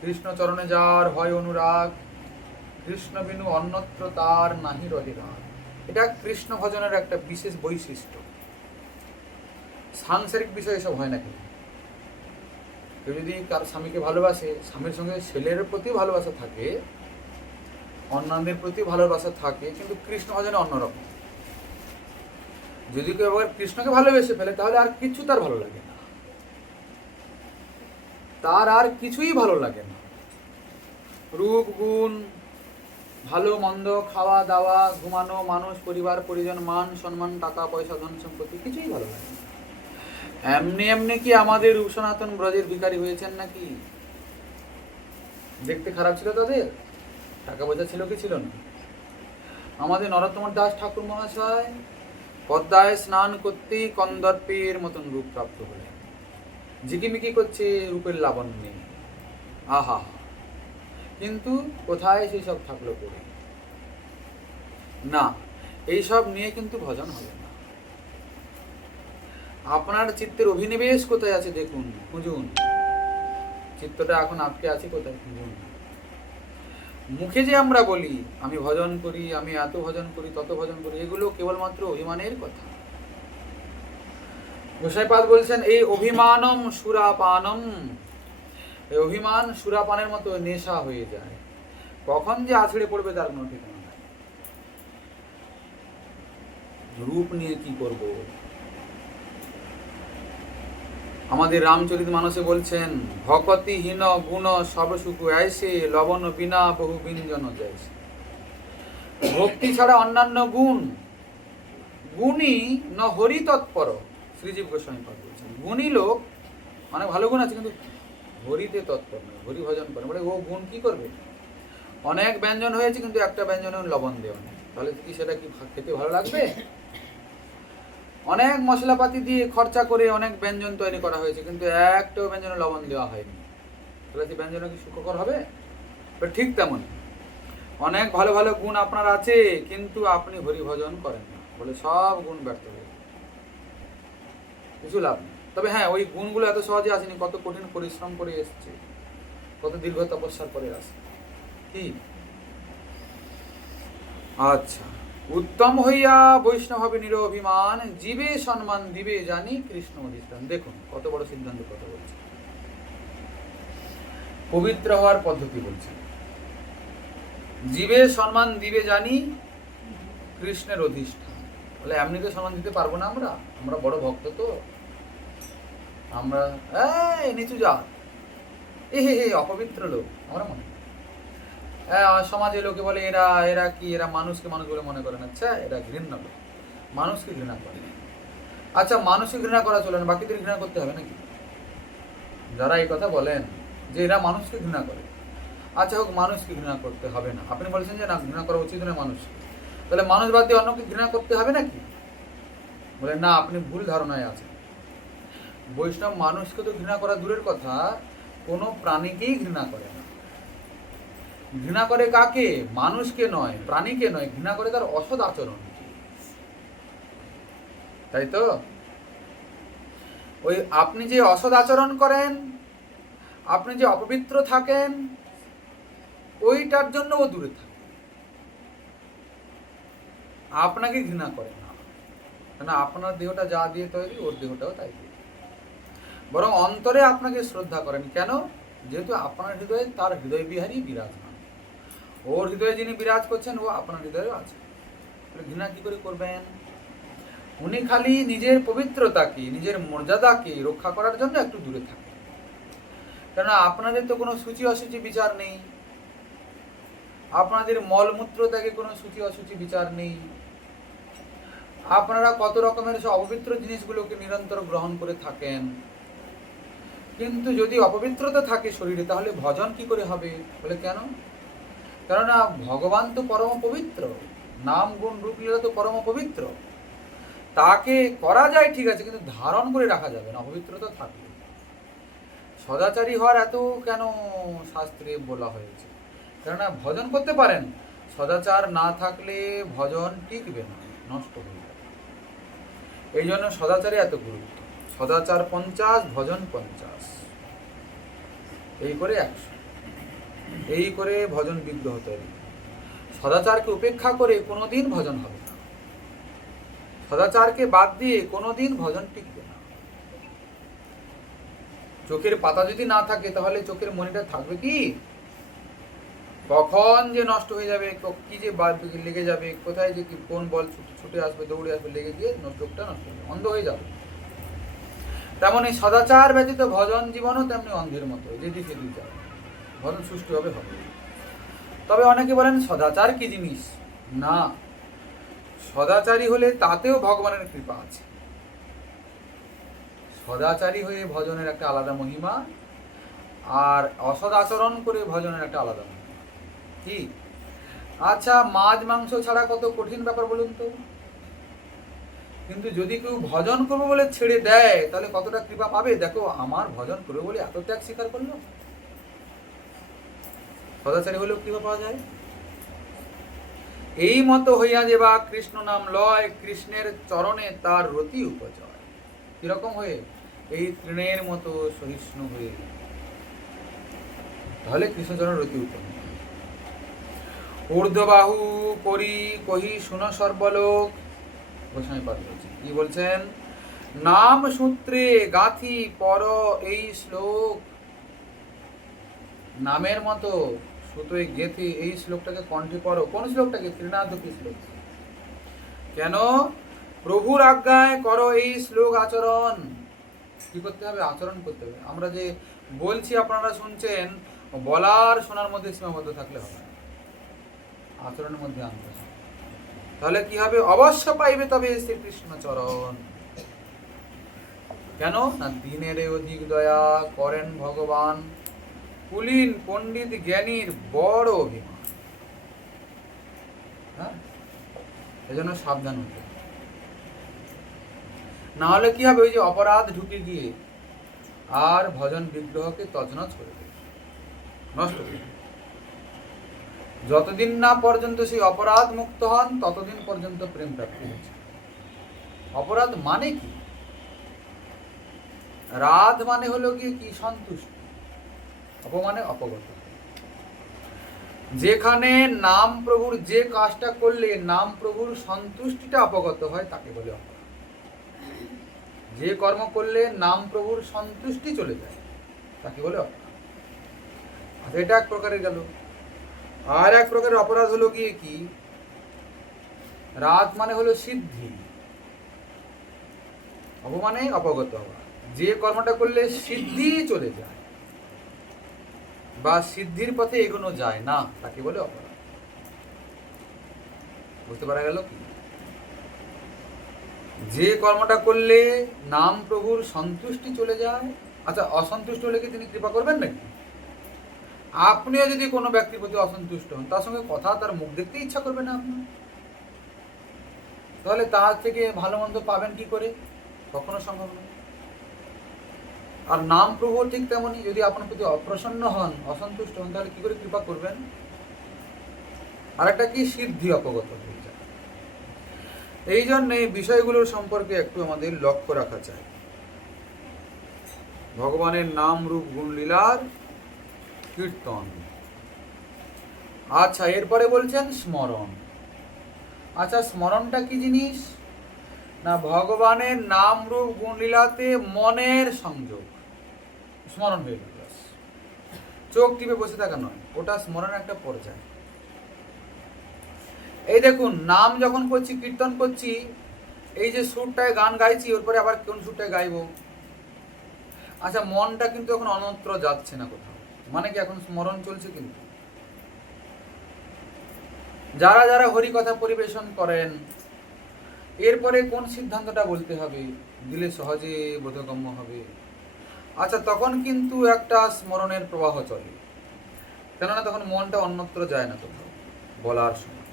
কৃষ্ণ চরণে যার হয় অনুরাগ, কৃষ্ণ বিনু অন্যত্র তার নাহি রহে রাগ। এটা কৃষ্ণ ভজনের একটা বিশেষ বৈশিষ্ট্য। সাংসারিক বিষয় এসব হয় না। কিন্তু কেউ যদি তার স্বামীকে ভালোবাসে, স্বামীর সঙ্গে ছেলের প্রতি ভালোবাসা থাকে, অন্যান্যদের প্রতি ভালোবাসা থাকে, কিন্তু কৃষ্ণ ভজনে অন্যরকম। যদি কেউ আবার কৃষ্ণকে ভালোবেসে ফেলে তাহলে আর কিছু তার ভালো লাগে না, তার আর কিছুই ভালো লাগে না। রূপ গুণ, ভালো মন্দ, খাওয়া দাওয়া, ঘুমানো, মানুষ, পরিবার পরিজন, মান সম্মান, টাকা পয়সা, ধন সম্পত্তি, কিছুই ভালো লাগে না। এমনি এমনি কি আমাদের রূপ সনাতন ব্রজের ভিখারি হয়েছেন নাকি? দেখতে খারাপ ছিল তাদের, টাকা পয়সা ছিল কি ছিল না? আমাদের নরোত্তম দাস ঠাকুর মহাশয় পদ্মায় স্নান করতেই কন্দর্পের মতন রূপ প্রাপ্ত হলেন, ঝিকিমিকি করছে রূপের লাবণ্যে, আহা। কিন্তু কোথায় সেই সব থাকলো পড়ে? না, এইসব নিয়ে কিন্তু ভজন হবে না। আপনার চিত্তের অভিনিবেশ কোথায় আছে দেখুন, খুঁজুন। চিত্তটা এখন আটকে আছে কোথায়, খুঁজুন। মুখে যে আমরা বলি আমি ভজন করি, আমি এত ভজন করি, তত ভজন করি, এগুলো কেবলমাত্র অভিমানের কথা। গোসাইপাদ বলছেন এই অভিমানম সুরাপানম, এই অভিমান সুরাপানের মতো নেশা হয়ে যায়, কখন যে আছড়ে পড়বে তার কোনো ঠিকানা নাই। রূপ নিয়ে কি করব? আমাদের রামচরিতমানসে বলছেন ভকতিহীন গুণ সব সুখ আইসে লবণ বিনা বহু বিঞ্জন যাইছে। ভক্তি ছাড়া অন্যান্য গুণ, গুণী ন হরি তৎপর। শ্রীজীব গোস্বামী পাঠ বলছেন গুণী লোক মানে ভালো গুণ আছে কিন্তু হরিতে তৎপর নয়, হরি ভজন করে। বলে ও গুণ কি করবে? অনেক ব্যঞ্জন হয়েছে কিন্তু একটা ব্যঞ্জনে লবণ দেওয়া নেই, তাহলে কি সেটা কি খেতে ভালো লাগবে? অনেক মশলাপাতি দিয়ে খরচা করে অনেক ব্যঞ্জন তৈরি করা হয়েছে কিন্তু একটাও ব্যঞ্জনে লবণ দেওয়া হয়নি, তাহলে সেই ব্যঞ্জন কি সুখকর হবে? ঠিক তেমন অনেক ভালো ভালো গুণ আপনার আছে কিন্তু আপনি হরি ভজন করেন না, বলে সব গুণ ব্যর্থ হয়ে কিছু লাভ নেই। তবে হ্যাঁ, ওই গুণগুলো এত সহজে আসেনি, কত কঠিন পরিশ্রম করে এসছে, কত দীর্ঘ তপস্যার পরে আসে। কি আচ্ছা, উত্তম হইয়া বৈষ্ণব হবে নিরভিমান, জীবে সম্মান দিবে জানি কৃষ্ণ অধিষ্ঠান। দেখুন কত বড় সিদ্ধান্ত কথা বলছে, পবিত্র হওয়ার পদ্ধতি বলছে। জীবে সম্মান দিবে জানি কৃষ্ণের অধিষ্ঠান। বলে এমনিতে সম্মান দিতে পারবো না, আমরা বড় ভক্ত তো, আমরা নিচু জাত, অপবিত্র লোক আমরা মনে। সমাজে লোকে বলে এরা এরা কি, এরা মানুষকে মানুষ বলে মনে করে না, আচ্ছা এরা ঘৃণ্য লোক, মানুষকে ঘৃণা করে। আচ্ছা মানুষকে ঘৃণা করা চলে না, বাকিদের ঘৃণা করতে হবে নাকি? যারা এই কথা বলেন যে এরা মানুষকে ঘৃণা করে, আচ্ছা হোক, মানুষকে ঘৃণা করতে হবে না, আপনি বলছেন যে না ঘৃণা করা উচিত নয় মানুষকে, তাহলে মানুষ বাদ দিয়ে অন্যকে ঘৃণা করতে হবে নাকি? বলে না, আপনি ভুল ধারণায় আছেন। বৈষ্ণব মানুষকে তো ঘৃণা করা দূরের কথা, কোনো প্রাণীকেই ঘৃণা করে না। ঘৃণা করে কাকে? মানুষকে নয়, প্রাণীকে নয়, ঘৃণা করে তার অসৎ আচরণ, তাই তো? ওই আপনি যে অসৎ আচরণ করেন, আপনি যে অপবিত্র থাকেন, ওইটার জন্য ও দূরে থাকে, আপনাকে ঘৃণা করে না। কেন? আপনার দেহটা যা দিয়ে তৈরি, ওর দেহটাও তাই দিয়ে, বরং অন্তরে আপনাকে শ্রদ্ধা করেন। কেন? যেহেতু আপনার হৃদয়ে তার হৃদয় বিহারী বিরাজমান, ওর হৃদয়ে যিনি বিরাজ করছেন ও আপনার হৃদয়েও আছে, ঘৃণা কি করে করবেন? উনি খালি নিজের পবিত্রতাকে, নিজের মর্যাদাকে রক্ষা করার জন্য একটু দূরে থাকেন। কেননা আপনাদের তো কোনো সূচি অসুচি বিচার নেই, আপনাদের মলমূত্র থেকে কোনো সূচি অসুচি বিচার নেই, আপনারা কত রকমের সব অপবিত্র জিনিসগুলোকে নিরন্তর গ্রহণ করে থাকেন। কিন্তু যদি অপবিত্রতা থাকে শরীরে, তাহলে ভজন কি করে হবে? বলে কেন? কেননা ভগবান তো পরম পবিত্র, নাম গুণ রূপ লীলা তো পরম পবিত্র, তাকে করা যায় ঠিক আছে, কিন্তু ধারণ করে রাখা যাবে না, অপবিত্রতা থাকবে। সদাচারী হওয়ার এত কেন শাস্ত্রে বলা হয়েছে? কেননা ভজন করতে পারেন, সদাচার না থাকলে ভজন টিকবে না, নষ্ট হয়ে যাবে। এই জন্য সদাচারে এত গুরুত্ব। সদাচার 50, ভজন 50, এই করে 100, এই করে ভজন বিগ্রহ তৈরি। সদাচারকে উপেক্ষা করে কোনোদিন ভজন হবে না, সদাচারকে বাদ দিয়ে কোনোদিন ভজন টিকবে না। চোখের পাতা যদি না থাকে তাহলে চোখের মনিটা থাকবে কি? কখন যে নষ্ট হয়ে যাবে, কি যে লেগে যাবে, কোথায় যে কোন বল ছুটে আসবে, দৌড়ে আসবে, লেগে গিয়ে চোখটা নষ্ট হয়ে যাবে, অন্ধ হয়ে যাবে। তেমন এই সদাচার ব্যতীত ভজন জীবনও তেমনি অন্ধের মতো, যেদিক সেদিক যাবে, ভজন সুষ্ঠুভাবে হবে। তবে অনেকে বলেন সদাচার কি জিনিস? না, সদাচারী হলে তাতেও ভগবানের কৃপা আছে। সদাচারী হয়ে ভজনের একটা আলাদা মহিমা, আর অসদাচরণ করে ভজনের একটা আলাদা মহিমা। কি? আচ্ছা, মাছ মাংস ছাড়া কত কঠিন ব্যাপার বলুন তো। কিন্তু যদি কেউ ভজন করবো বলে ছেড়ে দেয়, তাহলে কতটা কৃপা পাবে। দেখো, আমার ভজন করবে বলে এত ত্যাগ স্বীকার করলো। সদাচারী হলেও কৃপা পাওয়া যায়। এই মতো হইয়া যে বা কৃষ্ণ নাম লয়, কৃষ্ণের চরণে তার রতি উপজয়। কিরকম হয়ে? এই তৃণের মতো সহিষ্ণু হয়ে, তাহলে কৃষ্ণচরণ রতি উত্তম। ঊর্ধ্ববাহু করি কহি শুন সর্বলোক। গোস্বামী পাদ বলছেন, কি বলছেন? নাম সূত্রে গাথি পর এই শ্লোক। নামের মতো সুতোয় গেথে এই শ্লোকটাকে কণ্ঠে পড়ো। কোন শ্লোকটাকে? ত্রিনাথকি শ্লোক। কেন? প্রভুর আজ্ঞায় করো এই শ্লোক আচরণ। কি করতে হবে? আচরণ করতে হবে। আমরা যে বলছি, আপনারা শুনছেন, বলার শোনার মধ্যে সীমাবদ্ধ থাকলে হবে, আচরণের মধ্যে আনতে হবে। তাহলে কি হবে? অবশ্য পাইবে তবে শ্রীকৃষ্ণ চরণ। কেন না? দিনের অধিক দয়া করেন ভগবান, কুলীন পণ্ডিত জ্ঞানীর বড় অভিমান। হ্যাঁ, এজন্য সাবধান হতে। না হলে কি হবে? ওই যে অপরাধ ঢুকে গিয়ে আর ভজন বিগ্রহকে তছনছ করে দেবে, নষ্ট করে দেবে। যতদিন না পর্যন্ত সেই অপরাধ মুক্ত হন, ততদিন পর্যন্ত প্রেম প্রাপ্তি হচ্ছে। অপরাধ মানে কি? রাধ মানে হলো কি সন্তুষ্ট, অপমানে অপগত। যেখানে নাম প্রভুর যে কাজটা করলে নাম প্রভুর সন্তুষ্টিটা অপগত হয়, তাকে বলে অপরাধ। যে কর্ম করলে নাম প্রভুর সন্তুষ্টি চলে যায়, তাকে বলে অপরাধ। এটা এক প্রকারের গেল। আর এক প্রকারের অপরাধ হলো গিয়ে কি? রাত মানে হলো সিদ্ধি, অপমানে অপগত হওয়া। যে কর্মটা করলে সিদ্ধি চলে যায় বা সিদ্ধির পথে এগোনো যায় না, তাকে বলে অপরাধ। বুঝতে পারা গেল কি? যে কর্মটা করলে নাম প্রভুর সন্তুষ্টি চলে যায়। আচ্ছা, অসন্তুষ্ট হলে কি তিনি কৃপা করবেন নাকি? আপনিও যদি কোনো ব্যক্তির প্রতি অসন্তুষ্ট হন, তার সঙ্গে কথা, তার মুখ দেখতে ইচ্ছা করবে না আপনার। তাহলে তার থেকে ভালো মন্দ পাবেন কি করে? কখনো সম্ভব নয়। আর নাম প্রভু ঠিক তেমনই, যদি আপনার প্রতি অপ্রসন্ন হন, অসন্তুষ্ট হন, তাহলে কি করে কৃপা করবেন? আর একটা কি? সিদ্ধি অপগত হয়ে যায়। এই জন্যে বিষয়গুলোর সম্পর্কে একটু আমাদের লক্ষ্য রাখা চাই। ভগবানের নাম রূপ গুণ লীলার কীর্তন। আচ্ছা, এরপরে বলছেন স্মরণ। আচ্ছা, স্মরণটা কি জিনিস? না, ভগবানের নাম রূপ গুণ লীলাতে মনের সংযোগ, স্মরণ হয়ে গেল। চোখ টিপে বসে থাকা নয়, ওটা স্মরণের একটা পর্যায়। এই দেখুন, নাম যখন করছি, কীর্তন করছি, এই যে সুরটায় গান গাইছি, ওর পরে আবার কোন সুরটায় গাইবো? আচ্ছা, মনটা কিন্তু এখন অন্যত্র যাচ্ছে না কোথাও, মানে কি এখন স্মরণ চলছে। কিন্তু যারা যারা হরি কথা পরিবেশন করেন, এরপরে কোন সিদ্ধান্তটা বলতে হবে, দিলে সহজে বোধগম্য হবে। আচ্ছা, তখন কিন্তু একটা স্মরণের প্রবাহ চলে, কেননা তখন মনটা অন্যত্র যায় না কোথাও বলার সময়,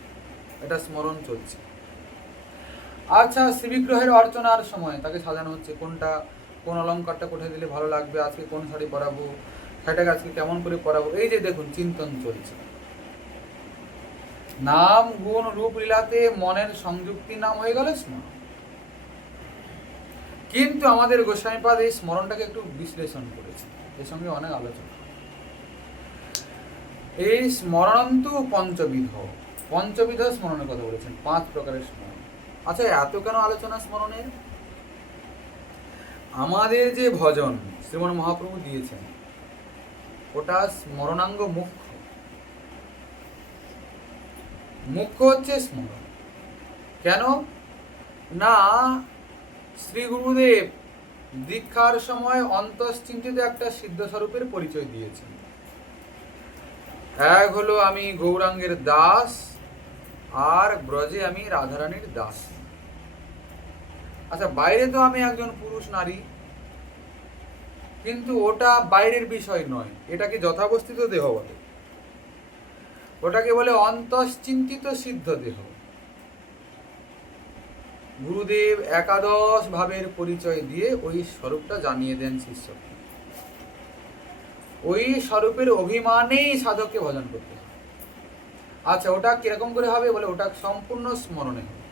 এটা স্মরণ চলছে। আচ্ছা, শ্রীবিগ্রহের অর্চনার সময় তাকে সাজানো হচ্ছে, কোনটা, কোন অলঙ্কারটা কোথায় দিলে ভালো লাগবে, আজকে কোন শাড়ি পরাবো, শাড়িটাকে আজকে কেমন করে পরাবো, এই যে দেখুন চিন্তন চলছে। নাম গুণ রূপ লীলাতে মনের সংযুক্তি নাম হয়ে গেল স্মরণ। কিন্তু আমাদের গোস্বামীপাদ এই স্মরণটাকে একটু বিশ্লেষণ করেছে, এর সঙ্গে অনেক আলোচনা। এই স্মরণন্তু পঞ্চবিধ, পঞ্চবিধ স্মরণের কথা বলেছেন, 5 প্রকারের স্মরণ। আচ্ছা, এত কেন আলোচনা স্মরণের? আমাদের যে ভজন শ্রীমন মহাপ্রভু দিয়েছেন, ওটা স্মরণাঙ্গ মুখ্য। মুখ্য হচ্ছে স্মরণ। কেন না? শ্রী গুরুদেব দীক্ষার সময় অন্তশ্চিন্তিত একটা সিদ্ধ স্বরূপের পরিচয় দিয়েছেন। এক হলো আমি গৌরাঙ্গের দাস, আর ব্রজে আমি রাধারানীর দাস। আচ্ছা, বাইরে তো আমি একজন পুরুষ নারী, কিন্তু ওটা বাইরের বিষয় নয়, এটাকে যথাবস্থিত দেহ বলে। ওটাকে বলে অন্তশ্চিন্তিত সিদ্ধ দেহ। গুরুদেব একাদশ ভাবের পরিচয় দিয়ে ওই স্বরূপটা জানিয়ে দেন শিষ্যকে। ওই স্বরূপের অভিমানেই সাধককে ভজন করতে হবে। আচ্ছা, ওটা কিরকম করে হবে বলে, ওটা সম্পূর্ণ স্মরণে হবে।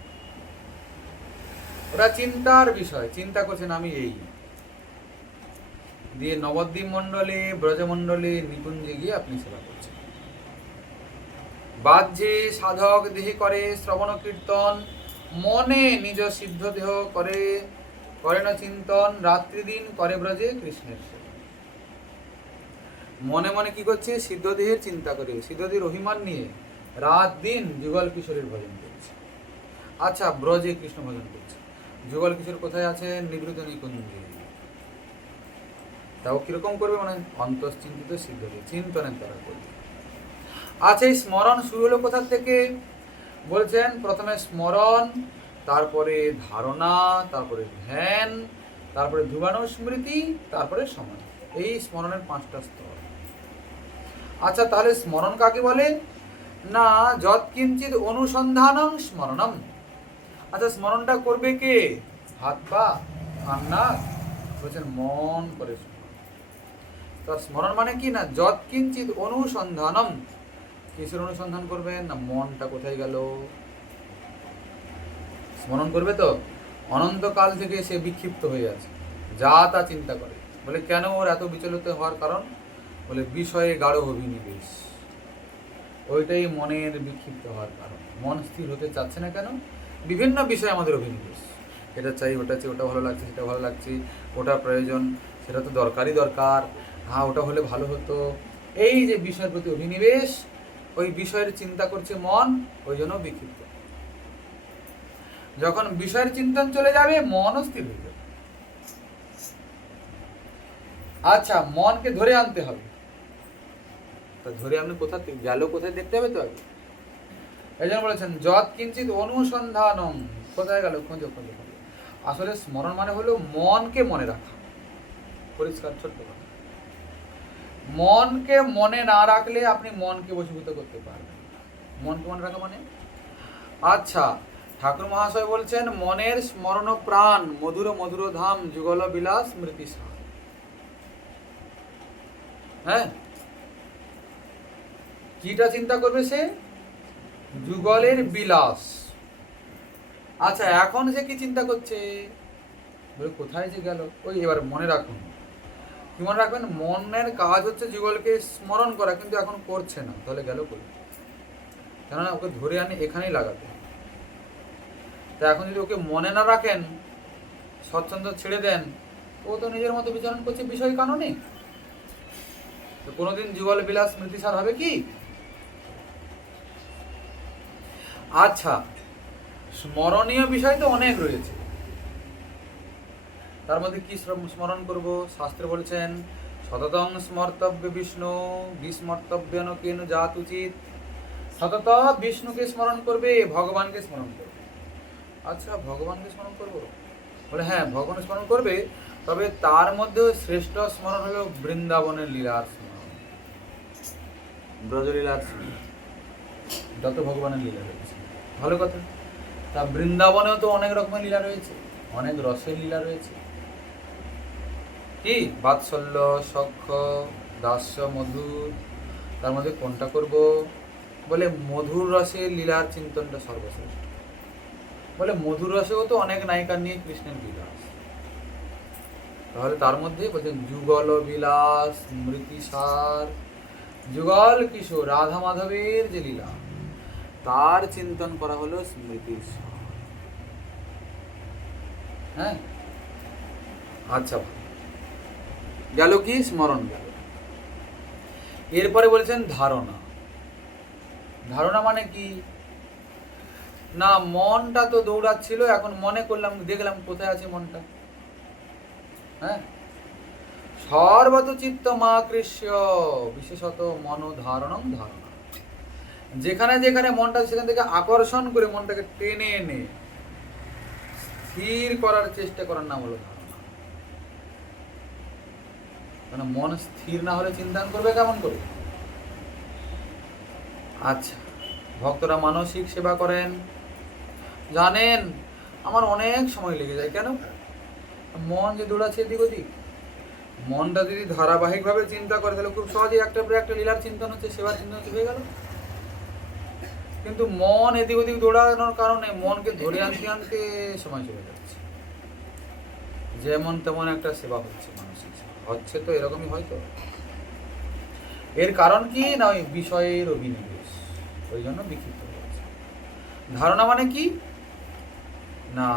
ওটা চিন্তার বিষয়, চিন্তা করছেন আমি এই দিয়ে নবদ্বীপ মণ্ডলে, ব্রজমণ্ডলে, নিকুঞ্জে গিয়ে আপনি সেবা করছেন। বাহ্যে সাধক দেহে করে শ্রবণ কীর্তন, মনে নিজ সিদ্ধ দেহ করে করেন চিন্তন, রাত্রি দিন করে ব্রজে কৃষ্ণের সেবা। মনে মনে কি করছে? সিদ্ধ দেহের চিন্তা করে, সিদ্ধ দেহের অভিমান নিয়ে রাত দিন যুগল কিশোরের ভজন করছে। আচ্ছা, ব্রজে কৃষ্ণ ভজন করছে। যুগল কিশোর কোথায় আছে? নিবৃত নিকুঞ্জে। তাও কিরকম করবে? মানে অন্তশ্চিন্তিত সিদ্ধ দেহ, চিন্তনের দ্বারা করবে। আচ্ছা, এই স্মরণ শুরু হলো কোথা থেকে? বলছেন প্রথমে স্মরণ, তারপরে ধারণা, তারপরে ধ্যান, তারপরে ধ্রুবানুস্মৃতি, তারপরে সমাধি। এই স্মরণের 5টা স্তর। আচ্ছা, তাহলে স্মরণ কাকে বলে? না, যৎকিঞ্চিৎ অনুসন্ধানং স্মরণম। আচ্ছা, স্মরণটা করবে কে? হাত পা, কান নাক? বলছেন মন করে স্মরণ। তার স্মরণ মানে কি? না যৎকিঞ্চিৎ অনুসন্ধানম। কিসের অনুসন্ধান করবেন? না মনটা কোথায় গেল স্মরণ করবে। তো অনন্তকাল থেকে সে বিক্ষিপ্ত হয়ে আছে, যা তা চিন্তা করে। বলে কেন ওর এত বিচলিত হওয়ার কারণ? বলে বিষয়ে গাঢ় অভিনিবেশ। ওইটাই মনের বিক্ষিপ্ত হওয়ার কারণ। মন স্থির হতে চাচ্ছে না কেন? বিভিন্ন বিষয়ে আমাদের অভিনিবেশ। এটা চাই, ওটা চাই, ওটা ভালো লাগছে, সেটা ভালো লাগছে, ওটা প্রয়োজন, সেটা তো দরকারই দরকার, হ্যাঁ ওটা হলে ভালো হতো। এই যে বিষয়ের প্রতি অভিনিবেশ, ওই বিষয়ের চিন্তা করছে মন, ওই জন্য বিক্ষিপ্ত। যখন বিষয়ের চিন্তন চলে যাবে, মনও স্থির হয়ে যাবে। আচ্ছা, মনকে ধরে আনতে হবে। তা ধরে আপনি কোথা থেকে গেল, কোথায় দেখতে হবে তো আগে। এই জন্য বলেছেন যৎ কিঞ্চিৎ অনুসন্ধানং। কোথায় গেল? খোঁজো খোঁজো খোঁজো। আসলে স্মরণ মানে হলো মনকে মনে রাখা। পরিষ্কার ছোট্ট কথা। মনকে মনে না রাখলে আপনি মনকে বশীভূত করতে পারবেন। মনকে মনে রাখা মানে, আচ্ছা, ঠাকুর মহাশয় বলছেন মনের স্মরণ প্রাণ, মধুর মধুর ধাম, যুগল বিলাস স্মৃতি সার। হ্যাঁ, কিটা চিন্তা করবে সে? যুগলের বিলাস। আচ্ছা, এখন সে কি চিন্তা করছে? বলে কোথায় যে গেল। ওই এবার মনে রাখুন। কি মনে রাখবেন? মনের কাজ হচ্ছে যুগলকে স্মরণ করা, কিন্তু এখন করছে না। তাহলে গেল কই? কেননা ওকে ধরে আনি এখানেই লাগাতে। তা এখন যদি ওকে মনে না রাখেন, স্বচ্ছন্দ ছেড়ে দেন, ও তো নিজের মতো বিচরণ করছে বিষয় কাননে। তো কোনোদিন যুগল বিলাস স্মৃতিসার হবে কি? আচ্ছা, স্মরণীয় বিষয় তো অনেক রয়েছে। তার মধ্যে কি স্মরণ করব? শাস্ত্রে বলেছেন সততং স্মর্তব্য বিষ্ণু বিস্মর্তব্যন কেন জাত উচিত। সতত বিষ্ণুকে স্মরণ করবে, ভগবানকে স্মরণ করবে। আচ্ছা, ভগবানকে স্মরণ করব? বলে হ্যাঁ, ভগবান স্মরণ করবে, তবে তার মধ্যে শ্রেষ্ঠ স্মরণ হলো বৃন্দাবনের লীলার স্মরণ, ব্রজলীলার স্মরণ। যত ভগবানের লীলা রয়েছে, ভালো কথা। তা বৃন্দাবনেও তো অনেক রকমের লীলা রয়েছে, অনেক রসের লীলা রয়েছে। কি বাৎসল্য, সখ্য, দাস্য, মধুর। তার মধ্যে কোনটা করব? বলে মধুর রসের লীলার চিন্তনটা সর্বশ্রেষ্ঠ। বলে মধুর রসেও তো অনেক নায়িকা নিয়ে কৃষ্ণের বিলাস। তাহলে তার মধ্যে বলছেন যুগল বিলাস স্মৃতিসার। যুগল কিশোর রাধা মাধবের যে লীলা, তার চিন্তন করা হলো স্মৃতির সার। হ্যাঁ, আচ্ছা, গেল কি? স্মরণ গেল। এরপরে বলেছেন ধারণা। ধারণা মানে কি? না মনটা তো দৌড়াচ্ছিল, এখন মনে করলাম, দেখলাম কোথায় আছে মনটা। হ্যাঁ, সর্বত চিত্ত মা কৃষ্য বিশেষত মন ধারণং ধারণা। যেখানে যেখানে মনটা, সেখান থেকে আকর্ষণ করে মনটাকে টেনে এনে স্থির করার চেষ্টা করার নাম হলো ধারণা। মন স্থির না হলে চিন্তা করবে কেমন করে? আচ্ছা, ভক্তরা মানসিক সেবা করেন, জানেন আমার অনেক সময় লেগে যায়। কেন? মন যে দৌড়াচ্ছে এদিক ওদিক। মনটা যদি ধারাবাহিকভাবে চিন্তা করে তাহলে খুব সহজেই একটা পরে একটা লীলার চিন্তন হচ্ছে, সেবার চিন্তন হচ্ছে, হয়ে গেল। কিন্তু মন এদিক ওদিক দৌড়ানোর কারণে মনকে ধরে আনতে আনতে সময় চলে যাচ্ছে। যেমন তেমন একটা সেবা হচ্ছে, মানসিক সেবা হচ্ছে, তো এরকমই হয়তো। এর কারণ কি না, ওই বিষয়ের অভিনিবেশ, ওই জন্য বিক্ষিপ্ত হয়েছে। ধারণা মানে কি না,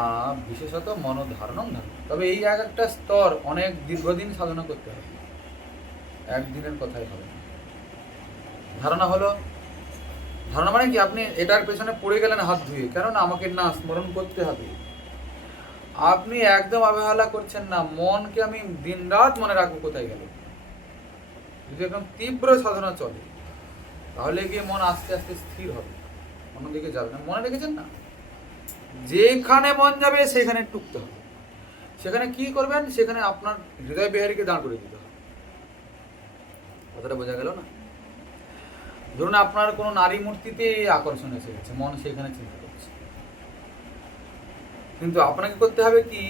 বিশেষত মনোধারণম ধারণা। তবে এই একটা স্তর অনেক দীর্ঘদিন সাধনা করতে হবে, একদিনের কথাই হবে না। ধারণা হলো, ধারণা মানে কি, আপনি এটার পেছনে পড়ে গেলেন হাত ধুয়ে, কেননা আমাকে না স্মরণ করতে হবে। আপনি একদম অবহেলা করছেন না, মনকে আমি দিন রাত মনে রাখবো কোথায় গেল। যদি একদম তীব্র সাধনা চলে তাহলে গিয়ে মন আস্তে আস্তে স্থির হবে, অন্যদিকে যাবে না। মনে রেখেছেন না, যেখানে মন যাবে সেখানে টুকতে হবে। সেখানে কি করবেন? সেখানে আপনার হৃদয় বিহারীকে দাঁড় করে দিতে হবে। কথাটা বোঝা গেল না? ধরুন আপনার কোনো নারী মূর্তিতে আকর্ষণ এসে গেছে, মন সেখানে চিন্তা করছে, কিন্তু আপনাকে করতে হবে কি,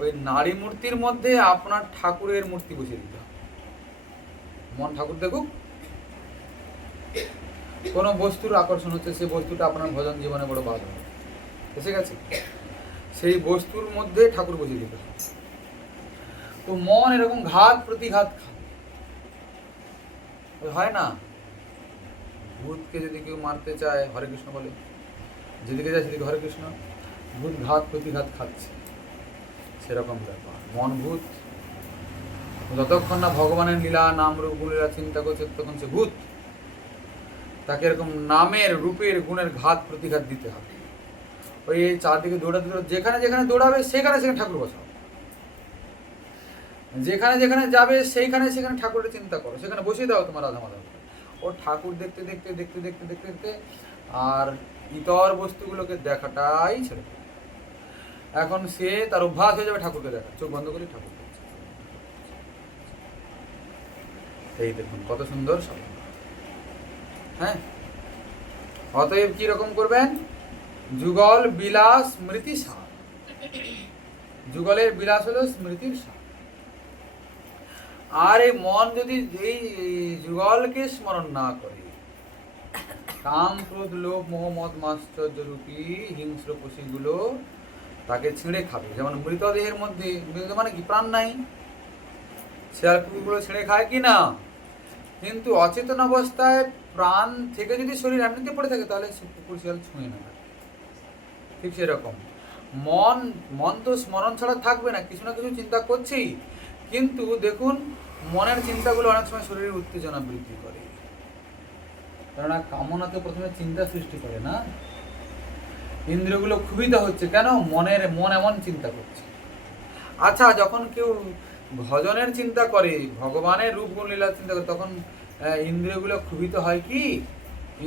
ওই নারী মূর্তির মধ্যে আপনার ঠাকুরের মূর্তি বসিয়ে দিতে হবে। মন ঠাকুর দেখুক, কোনো বস্তুর আকর্ষণ হচ্ছে, সেই বস্তুটা আপনার ভজন জীবনে বড় বাধা এসে গেছে, সেই বস্তুর মধ্যে ঠাকুর বসিয়ে দিতে হবে। তো মন এরকম ঘাত প্রতিঘাত হয় না। ভূতকে যদি কেউ মারতে চায় হরে কৃষ্ণ বলে, যেদিকে যায় সেদিকে হরে কৃষ্ণ, ভূত ঘাত প্রতিঘাত খাচ্ছে, সেরকম ব্যাপার। মন ভূত, যতক্ষণ না ভগবানের লীলা নাম রূপ গুণলীলা চিন্তা করছে ততক্ষণ সে ভূত। তাকে এরকম নামের রূপের গুণের ঘাত প্রতিঘাত দিতে হবে। ওই চারদিকে দৌড়াতে দৌড়াতে যেখানে যেখানে দৌড়াবে সেখানে সেখানে ঠাকুর বসাও, যেখানে যেখানে যাবে সেইখানে সেখানে ঠাকুরের চিন্তা করো, সেখানে বসিয়ে দাও তোমার রাধা মাধব। ও ঠাকুর দেখতে দেখতে দেখতে দেখতে দেখতে দেখতে আর ইতর বস্তুগুলোকে দেখাটাই ছেড়ে দেবে। এখন সে তার অভ্যাস হয়ে যাবে ঠাকুরকে দেখা, চোখ বন্ধ করে ঠাকুর দেখছে। এই দেখুন কত সুন্দর সাধনা। হ্যাঁ, অতএব কি রকম করবেন? যুগল বিলাস স্মৃতি সার। যুগলের বিলাস হলো স্মৃতির সার। আর এই মন যদি এই যুগলকে স্মরণ না করে, কাম ক্রোধ লোভ মোহ মদ মাশ্চর্য রূপী হিংস্র পশুগুলো তাকে ছিঁড়ে খাবে। যেমন মৃতদেহের মধ্যে, মৃত মানে কি, প্রাণ নাই, শেয়াল কুকুরগুলো ছিঁড়ে খায় কি না, কিন্তু অচেতন অবস্থায় প্রাণ থেকে যদি শরীর এমনিতে পড়ে থাকে তাহলে সে কুকুর শিয়াল ছুঁয়ে নেবে। ঠিক সেরকম মন, মন তো স্মরণ ছাড়া থাকবে না, কিছু না কিছু চিন্তা করছেই, কিন্তু দেখুন মনের চিন্তাগুলো অনেক সময় শরীরের উত্তেজনা বৃদ্ধি করে, কেননা কামনাতে প্রথমে চিন্তা সৃষ্টি করে না। ইন্দ্রিয়গুলো ক্ষুভিত হচ্ছে কেন? মন এমন চিন্তা করছে। আচ্ছা, যখন কেউ ভজনের চিন্তা করে, ভগবানের রূপ গুণ লীলা চিন্তা করে, তখন ইন্দ্রিয়গুলো ক্ষুভিত হয় কি?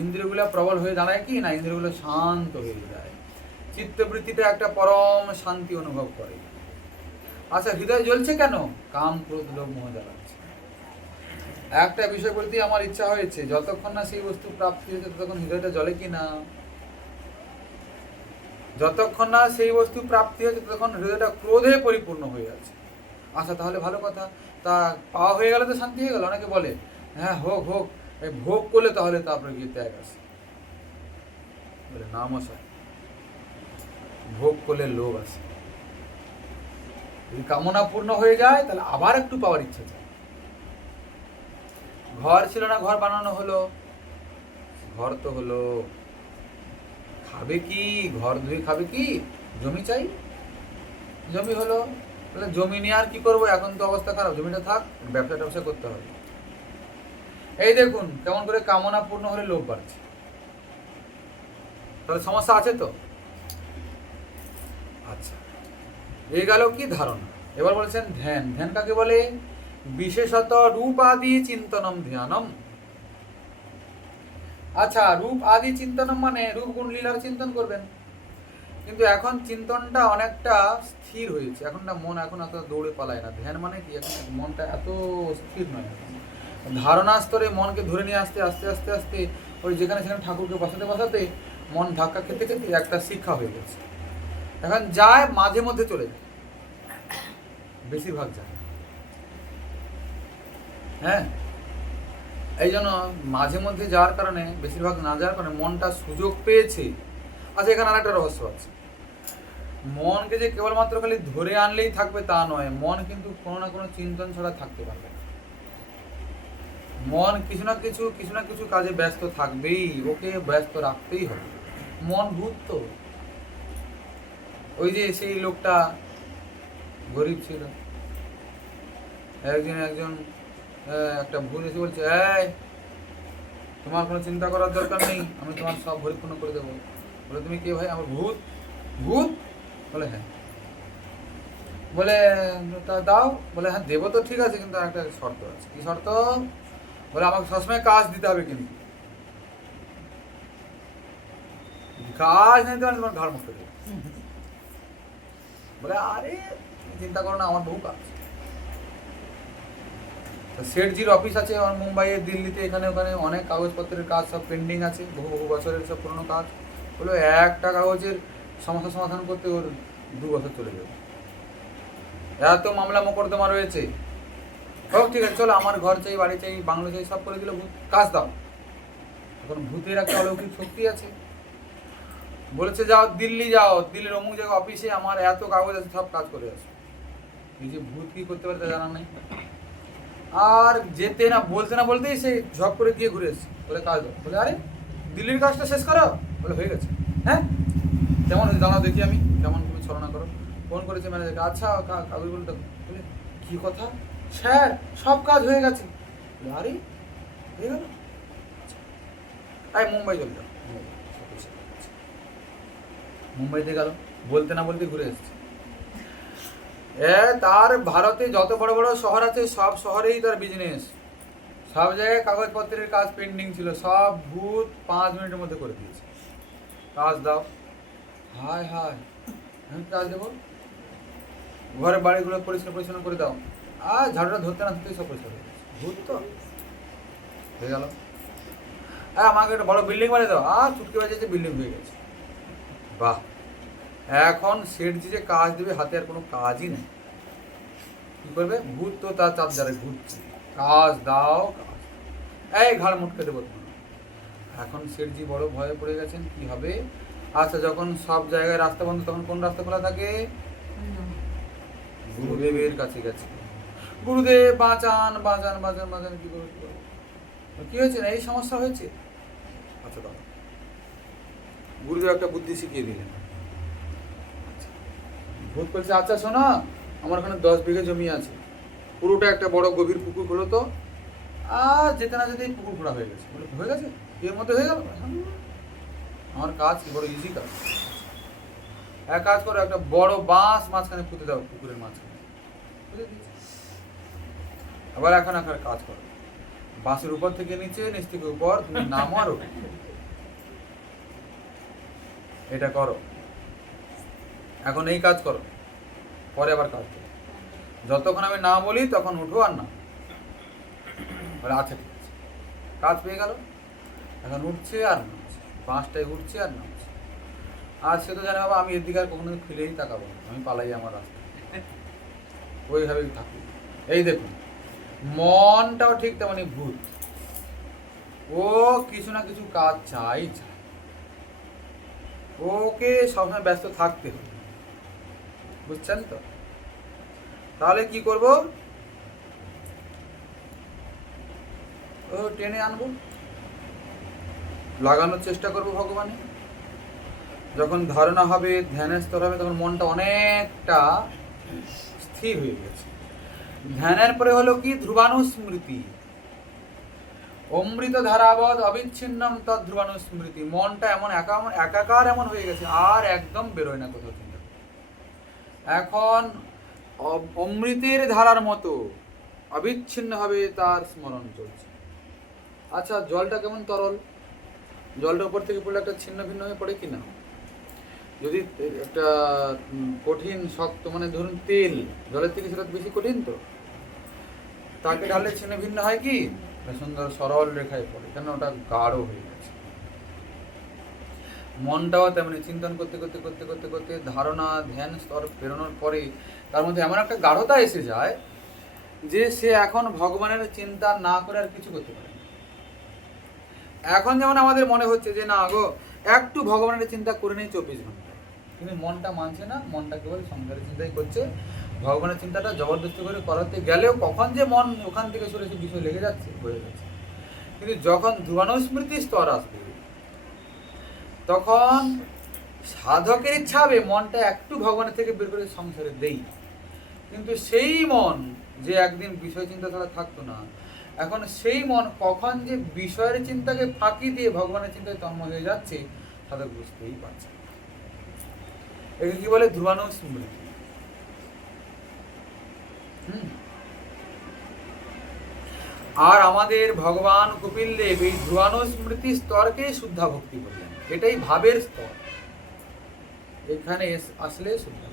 ইন্দ্রিয়গুলো প্রবল হয়ে দাঁড়ায় কি না? ইন্দ্রিয়গুলো শান্ত হয়ে যায়, চিত্তবৃত্তিটা একটা পরম শান্তি অনুভব করে। আচ্ছা, হৃদয় জ্বলছে কেন? কাম ক্রোধ লোভ মোহ জ্বালাচ্ছে। একটা বিষয় বলতে আমার ইচ্ছা হয়েছে, যতক্ষণ না সেই বস্তু প্রাপ্তি হয়েছে ততক্ষণ হৃদয়টা জ্বলে কি না? যতক্ষণ না সেই বস্তু প্রাপ্তি হয়েছে ততক্ষণ হৃদয়টা ক্রোধে পরিপূর্ণ হয়ে আছে। আচ্ছা, তাহলে ভালো কথা, তা পাওয়া হয়ে গেলে তো শান্তি হয়ে গেল। অনেকে বলে হ্যাঁ হোক হোক, এই ভোগ করলে তাহলে তারপরে গিয়ে ত্যাগ আসে। বলে না মশাই, ভোগ করলে লোভ আসে। যদি কামনা পূর্ণ হয়ে যায় তাহলে আবার একটু পাওয়ার ইচ্ছা চায়। ঘর ছিল না, ঘর বানানো হলো, ঘর তো হলো, খাবে কি? ঘর ধুয়ে খাবে কি? জমি চাই, জমি হলো, তাহলে জমি নিয়ে আর কি করবো? এখন তো অবস্থা খারাপ, জমিটা থাক, ব্যবসা করতে হবে। এই দেখুন কেমন করে কামনা পূর্ণ হলে লোভ বাড়ছে। তাহলে সমস্যা আছে তো। আচ্ছা, এই গেল কি ধারণা। এবার বলেছেন ধ্যান। ধ্যান কাকে বলে? বিশেষত রূপ আদি চিন্তনম ধ্যানম। আচ্ছা, রূপ আদি চিন্তনম মানে রূপ গুণ লীলার চিন্তন করবেন, কিন্তু এখন চিন্তনটা অনেকটা স্থির হয়েছে, এখন না মন এখন এত দৌড়ে পালায় না। ধ্যান মানে কি, এখন মনটা এত স্থির নয়। ধারণা স্তরে মনকে ধরে নিয়ে আসতে আস্তে আস্তে আস্তে ওই যেখানে সেখানে ঠাকুরকে বসাতে বসাতে মন ধাক্কা খেতে খেতে একটা শিক্ষা হয়ে গেছে। এখন যায় মাঝে মধ্যে চলে যায়, বেশিরভাগ যায়। হ্যাঁ, এই জন্য মাঝে মধ্যে যাওয়ার কারণে, বেশিরভাগ না যাওয়ার কারণে মনটা সুযোগ পেয়েছে। আচ্ছা, এখানে আরেকটা রহস্য আছে। মনকে যে কেবলমাত্র খালি ধরে আনলেই থাকবে তা নয়, মন কিন্তু কোনো না কোনো চিন্তন ছাড়া থাকতে পারবে না। মন কিছু না কিছু কাজে ব্যস্ত থাকবেই, ওকে ব্যস্ত রাখতেই হবে। মন ভূত তো। ওই যে সেই লোকটা গরিব ছিল, একজন একটা ভূত এসে বলছে, এই তোমার কোনো চিন্তা করার দরকার নেই, আমি তোমার সব পরিপূর্ণ করে দেবো। বলে, তুমি কে ভাই? আমার ভূত। ভূত? বলে হ্যাঁ। বলে তা দাও। বলে হ্যাঁ দেবো তো, ঠিক আছে, কিন্তু একটা শর্ত আছে। কি শর্ত? বলে আমাকে সবসময় কাজ দিতে হবে, কিন্তু কাজ নিতে পারে তোমার ঘাড় মুখে দেবে। বলে আরে চিন্তা করো না, আমার বহু কাজ। শেঠজির অফিস আছে আমার মুম্বাইয়ে, দিল্লিতে, এখানে ওখানে অনেক কাগজপত্রের কাজ সব পেন্ডিং আছে, বহু বছরের সব পুরোনো কাজ। বলে একটা কাগজের সমস্যা সমাধান করতে ওর 2 বছর চলে যাবে, এত মামলা মোকদ্দমা রয়েছে। হোক, ঠিক আছে, চলো, আমার ঘর চাই, বাড়ি চাই, বাংলো চাই, সব করে দিল ভূত, কাজ দাও। এখন ভূতের একটা অলৌকিক শক্তি আছে। বলেছে যাও দিল্লি, যাও দিল্লির অমুক জায়গায় অফিসে আমার এত কাগজ আছে, সব কাজ করে আসো। এই যে ভূত কি করতে পারে তা জানা নাই। আর যেতে না বলতেই সে ঝপ করে গিয়ে ঘুরে এসছে। বলে কাজ দাও। বলে আরে দিল্লির কাজটা শেষ করো। বলে হয়ে গেছে। হ্যাঁ কেমন হয়েছে জানাও দেখি, আমি কেমন তুমি ছলনা করো। ফোন করেছে ম্যানেজারকে, আচ্ছা কাগজগুলো দেখো। বলে কি কথা স্যার, সব কাজ হয়ে গেছে। বলে আরে হয়ে গেল, আরে মুম্বাই চলে যাও। মুম্বাইতে গেল, বলতে না বলতে ঘুরে এসছে। তার ভারতে যত বড় বড় শহর আছে সব শহরেই তার বিজনেস, সব জায়গায় কাগজপত্রের কাজ পেন্ডিং ছিল, সব ভূত 5 মিনিটের মধ্যে করে দিয়েছে। কাজ দাও। হায় হায়, আমি কাজ দেবো? ঘরের বাড়িগুলো পরিষ্কার করে দাও। আর ঝাড়ুটা ধরতে না ধরতেই সব পরিষ্কার হয়ে গেছে। ভূত তো হয়ে গেল। আমাকে একটা বড় বিল্ডিং বানিয়ে দাও। চুটকি বাজে বিল্ডিং হয়ে গেছে। বাহ, এখন শেঠজি যে কাজ দেবে, হাতে আর কোনো কাজই নেই। কি করবে? ভূত তো তার চাপ যারে ঘুরছে, কাজ দাও, কাজ। এই ঘাড় মুটকে দেবো তোমার। এখন শেঠজি বড় ভয়ে পড়ে গেছেন, কি হবে। আচ্ছা, যখন সব জায়গায় রাস্তা বন্ধ, তখন কোন রাস্তা খোলা থাকে? গুরুদেবের কাছে গেছে। গুরুদেব বাঁচান বাঁচান বাঁচান বাঁচান। কি করবো কি হয়েছে? না এই সমস্যা হয়েছে। আচ্ছা দাও। গুরুদেব একটা বুদ্ধি শিখিয়ে দিলেন। ভূত বলছে, আচ্ছা শোনো, আমার ওখানে 10 বিঘে জমি আছে, পুরোটা একটা বড় গভীর পুকুর খোলো তো। যেতে না যেতেই পুকুর খোঁড়া হয়ে গেছে। বলে হয়ে গেছে? এর মধ্যে হয়ে গেল? আমার কাজ কি বড় ইজি কাজ। এক কাজ করো, একটা বড় বাঁশ মাঝখানে পুঁতে দাও, পুকুরের মাঝখানে। আবার এখন একটা কাজ করো, বাঁশের উপর থেকে নিচে, নিচ থেকে উপর, তুমি নামো আর ওঠো। এটা করো, এখন এই কাজ করো, পরে আবার কাজ করো। যতক্ষণ আমি না বলি তখন উঠো আর না। বলে আচ্ছা ঠিক আছে। কাজ পেয়ে গেল। এখন উঠছে আর নামছে, বাঁশটাই উঠছে আর নামছে। আর সে তো জানে বাবা, আমি এর দিকে আর কখনো ফিরেই তাকাবো না, আমি পালাই আমার রাস্তা, ওইভাবেই থাকি। এই দেখুন, মনটাও ঠিক তেমনি ভূত, ও কিছু না কিছু কাজ চাই, ওকে সবসময় ব্যস্ত থাকতে হবে, বুঝছেন তো? তাহলে কি করব? ও টেনে আনবো, লাগানোর চেষ্টা করব ভগবানে। যখন ধারণা হবে, ধ্যানের স্তর হবে, তখন মনটা অনেকটা স্থির হয়ে গেছে। ধ্যানের পরে হলো কি? ধ্রুবানুস্মৃতি। অমৃত ধারাবৎ অবিচ্ছিন্নম তদ ধ্রুবানুস্মৃতি। মনটা এমন একাকার এমন হয়ে গেছে, আর একদম বেরোয় না কোথাও চিন্তা। এখন অমৃতের ধারার মতো অবিচ্ছিন্নভাবে তার স্মরণ চলছে। আচ্ছা, জলটা কেমন তরল? জলটা উপর থেকে পড়লে একটা ছিন্ন ভিন্ন হয়ে পড়ে কিনা? যদি একটা কঠিন শক্ত, মানে ধরুন তেল, জলের থেকে সেটা বেশি কঠিন, তো তাকে ঢাললে ছিন্ন ভিন্ন হয় কি? সুন্দর সরল রেখায় পড়ে, কেন ওটা গাঢ় হয়ে গেছে। মনটাও তেমনি চিন্তন করতে করতে করতে করতে করতে ধারণা ধ্যান স্তর পেরোনোর পরে তার মধ্যে এমন একটা গাঢ়তা এসে যায় যে সে এখন ভগবানের চিন্তা না করে আর কিছু করতে পারে না। এখন যেমন আমাদের মনে হচ্ছে যে না গো একটু ভগবানের চিন্তা করে নেই 24 ঘন্টা, কিন্তু মনটা মানছে না, মনটা কেবল সংসারের চিন্তাই করছে। ভগবানের চিন্তাটা জবরদস্তি করে করাতে গেলেও কখন যে মন ওখান থেকে সরে সে বিষয় লেগে যাচ্ছে হয়ে যাচ্ছে। কিন্তু যখন ধ্রুবানুস্মৃতি স্তর আসবে তখন সাধকের ইচ্ছা হবে মনটা একটু ভগবানের থেকে বের করে সংসারে দেই, কিন্তু সেই মন যে একদিন বিষয় চিন্তা ছাড়া থাকতো না, এখন সেই মন কখন যে বিষয়ের চিন্তাকে ফাঁকি দিয়ে ভগবানের চিন্তায় তন্ময় হয়ে যাচ্ছে সাধক বুঝতেই পারছে। একে কি বলে? ধ্রুবানুস্মৃতি। আর আমাদের ভগবান কপিল দেব এই ধ্রুবানুস্মৃতি স্তরকে শুদ্ধা ভক্তি বললেন। এটাই ভাবের স্তর, এখানে আসলে শুদ্ধা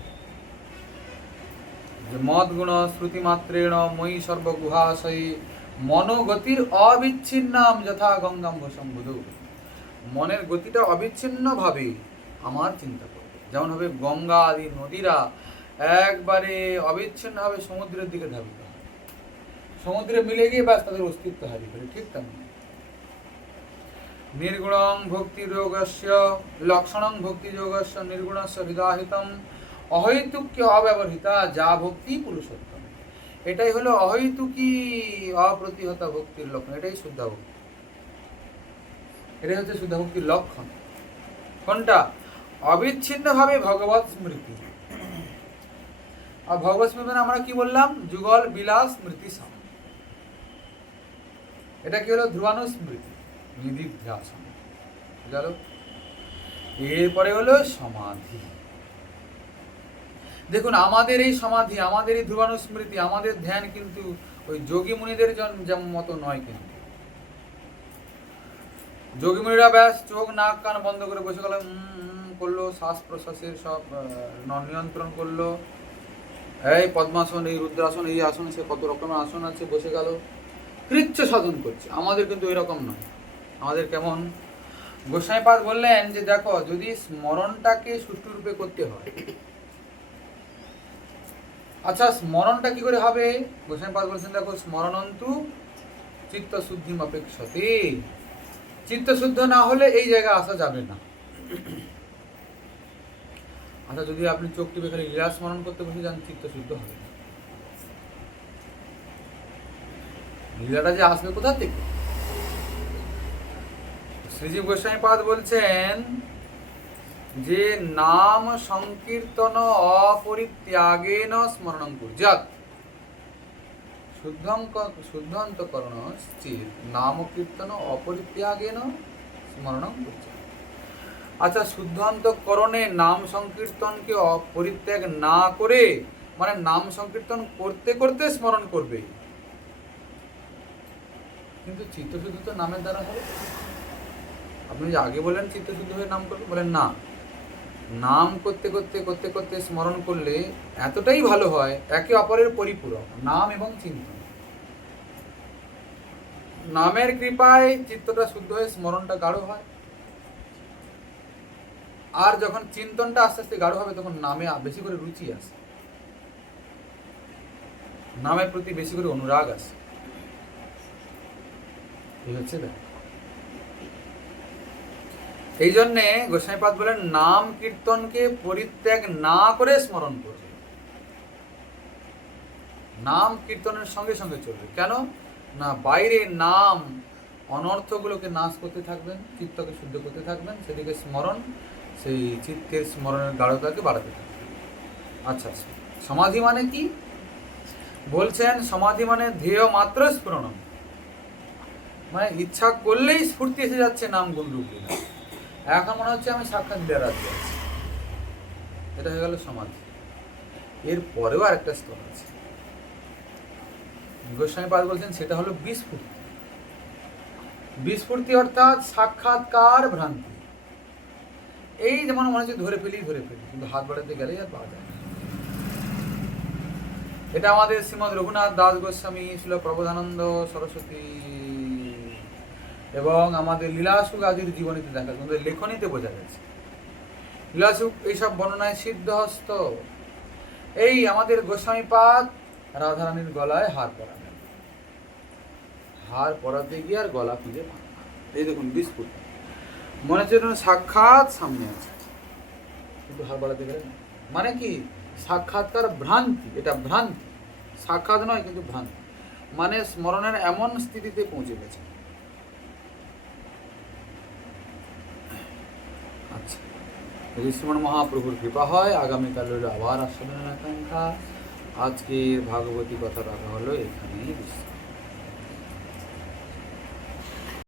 মদ গুণ শ্রুতি মাত্রেণ মই সর্বগুহাশয়ে মনোগতির অবিচ্ছিন্নাম যথা গঙ্গাম সম্বুধ। মনের গতিটা অবিচ্ছিন্ন ভাবে আমার চিন্তা করবে, যেমন হবে গঙ্গা আদি নদীরা একবারে অবিচ্ছিন্ন ভাবে সমুদ্রের দিকে ধাবিত হয়, সমুদ্রে মিলে গিয়ে ব্যাস তাদের অস্তিত্ব হারিয়ে ফেলে। ঠিক তেমন নির্গুণং ভক্তি যোগস্য লক্ষণং ভক্তি যোগস্য নির্গুণস্য হৃদাহিতম অহৈতুক্য অব্যবহৃতা যা ভক্তি পুরুষোত্তম। এটাই হলো অহৈতুকী অপ্রতিহত ভক্তির লক্ষণ, এটাই শুদ্ধ ভক্তি, এটাই হচ্ছে শুদ্ধ ভক্তির লক্ষণ। কোনটা? অবিচ্ছিন্ন ভাবে ভগবত স্মৃতি। আর ভগবত স্মৃতি মানে আমরা কি বললাম? যুগল বিলাস স্মৃতি সাম। এটা কি হলো? ধ্রুবানুস্মৃতি নিধিধ্যাসন। গেল। এরপরে হলো সমাধি। দেখুন আমাদের এই সমাধি, আমাদের এই ধ্রুবানুস্মৃতি, আমাদের ধ্যান কিন্তু ওই যোগী মুনিদের যেমন মতো নয়। কিন্তু যোগী মুনিরা ব্যাস চোখ নাক কান বন্ধ করে বসে গেল, করলো, শ্বাস প্রশ্বাসের সব নিয়ন্ত্রণ করলো, এই পদ্মাসন, এই রুদ্রাসন, এই আসন, সে কত রকমের আসন আছে, বসে গেল, কৃচ্ছ সাধন করছে। আমাদের কিন্তু এরকম নয়। আমাদের কেমন? গোসাইপাদ বললেন যে দেখো, যদি স্মরণটাকে সুষ্ঠুরূপে করতে হয়, আচ্ছা স্মরণটা কি করে হবে? গোসাইপাদ বলছেন দেখো, স্মরণন্তু চিত্ত শুদ্ধি অপেক্ষতে। চিত্ত শুদ্ধ না হলে এই জায়গায় আসা যাবে না। আচ্ছা যদি আপনি চোখ টিপে খালি লীলা স্মরণ করতে বসে যান, চিত্ত শুদ্ধ হবে না। লীলাটা যে আসবে কোথা থেকে? শ্রীজীব গোস্বামীপাদ বলছেন যে নাম সংকীর্তন অপরিত্যাগেন স্মরণং কুর্যাৎ শুদ্ধান্তকরণ চিত নাম কীর্তন অপরিত্যাগেন স্মরণং কুর্যাৎ। আচ্ছা শুদ্ধান্তকরণে নাম সংকীর্তনকে পরিত্যাগ না করে, মানে নাম সংকীর্তন করতে করতে স্মরণ করবে, কিন্তু চিত্তশুদ্ধি তো নামের দ্বারা হবে। আপনি যে আগে বললেন চিত্তশুদ্ধ হয়ে নাম করবে, বলেন না, নাম করতে করতে করতে করতে স্মরণ করলে এতটাই ভালো হয়, একে অপরের পরিপূরক নাম এবং চিন্তন। নামের কৃপায় চিত্তটা শুদ্ধ হয়ে স্মরণটা গাঢ় হয়, আর যখন চিন্তনটা আস্তে আস্তে গাঢ় হবে তখন নামে বেশি করে রুচি আসে, নামের প্রতি বেশি করে অনুরাগ আসে। এই হচ্ছে ব্যাপার। এই জন্যে গোস্বামীপাদ বলেন নাম কীর্তনকে পরিত্যাগ না করে স্মরণ করবে, নাম কীর্তনের সঙ্গে সঙ্গে চলবে। কেন না? বাইরে নাম অনর্থগুলোকে নাশ করতে থাকবেন, চিত্তকে শুদ্ধ করতে থাকবেন, সেদিকে স্মরণ, সেই চিত্তের স্মরণের গাঢ়তাকে বাড়াতে থাকবেন। আচ্ছা সমাধি মানে কি? বলছেন সমাধি মানে ধ্যেয় মাত্র স্ফুরণম, মানে ইচ্ছা করলেই স্ফূর্তি এসে যাচ্ছে নাম গুণ রূপ লীলা। এখন মনে হচ্ছে আমি সাক্ষাৎ দেওয়ার রাজ্যে আছি, এটা হয়ে গেল সমাধি। এর পরেও আরেকটা স্তর আছে, গোস্বামীপাদ বলছেন সেটা হলো বিস্ফূর্তি। বিস্ফূর্তি অর্থাৎ সাক্ষাৎকার ভ্রান্তি। এই যেমন মনে হচ্ছে ধরে ফেলি, কিন্তু হাত বাড়াতে গেলেই আর পাওয়া যায় না। এটা আমাদের শ্রীমৎ রঘুনাথ দাস গোস্বামী, শ্রীল প্রবোধানন্দ সরস্বতী এবং আমাদের লীলাসুখ আদির জীবনীতে দেখা যাচ্ছে, আমাদের লেখনীতে বোঝা গেছে। লীলাসুখ এইসব বর্ণনায় সিদ্ধহস্ত। এই আমাদের গোস্বামীপাদ রাধারানীর গলায় হার পরাবেন, হার পরাতে গিয়ে আর গলা খুঁজে পান না। এই দেখুন বিস্কুট, মনে হচ্ছে যেন সাক্ষাৎ সামনে আছে, কিন্তু হার পরাতে গেলেন মানে কি সাক্ষাৎকার ভ্রান্তি, এটা ভ্রান্তি, সাক্ষাৎ নয় কিন্তু ভ্রান্তি, মানে স্মরণের এমন স্থিতিতে পৌঁছে গেছে। আচ্ছা, যদি শ্রীমন মহাপ্রভুর কৃপা হয় আগামীকাল হলো আবার আস্বাদনের আকাঙ্ক্ষা। আজকের ভাগবতী কথা রাখা হলো এখানেই বিশ্রাম।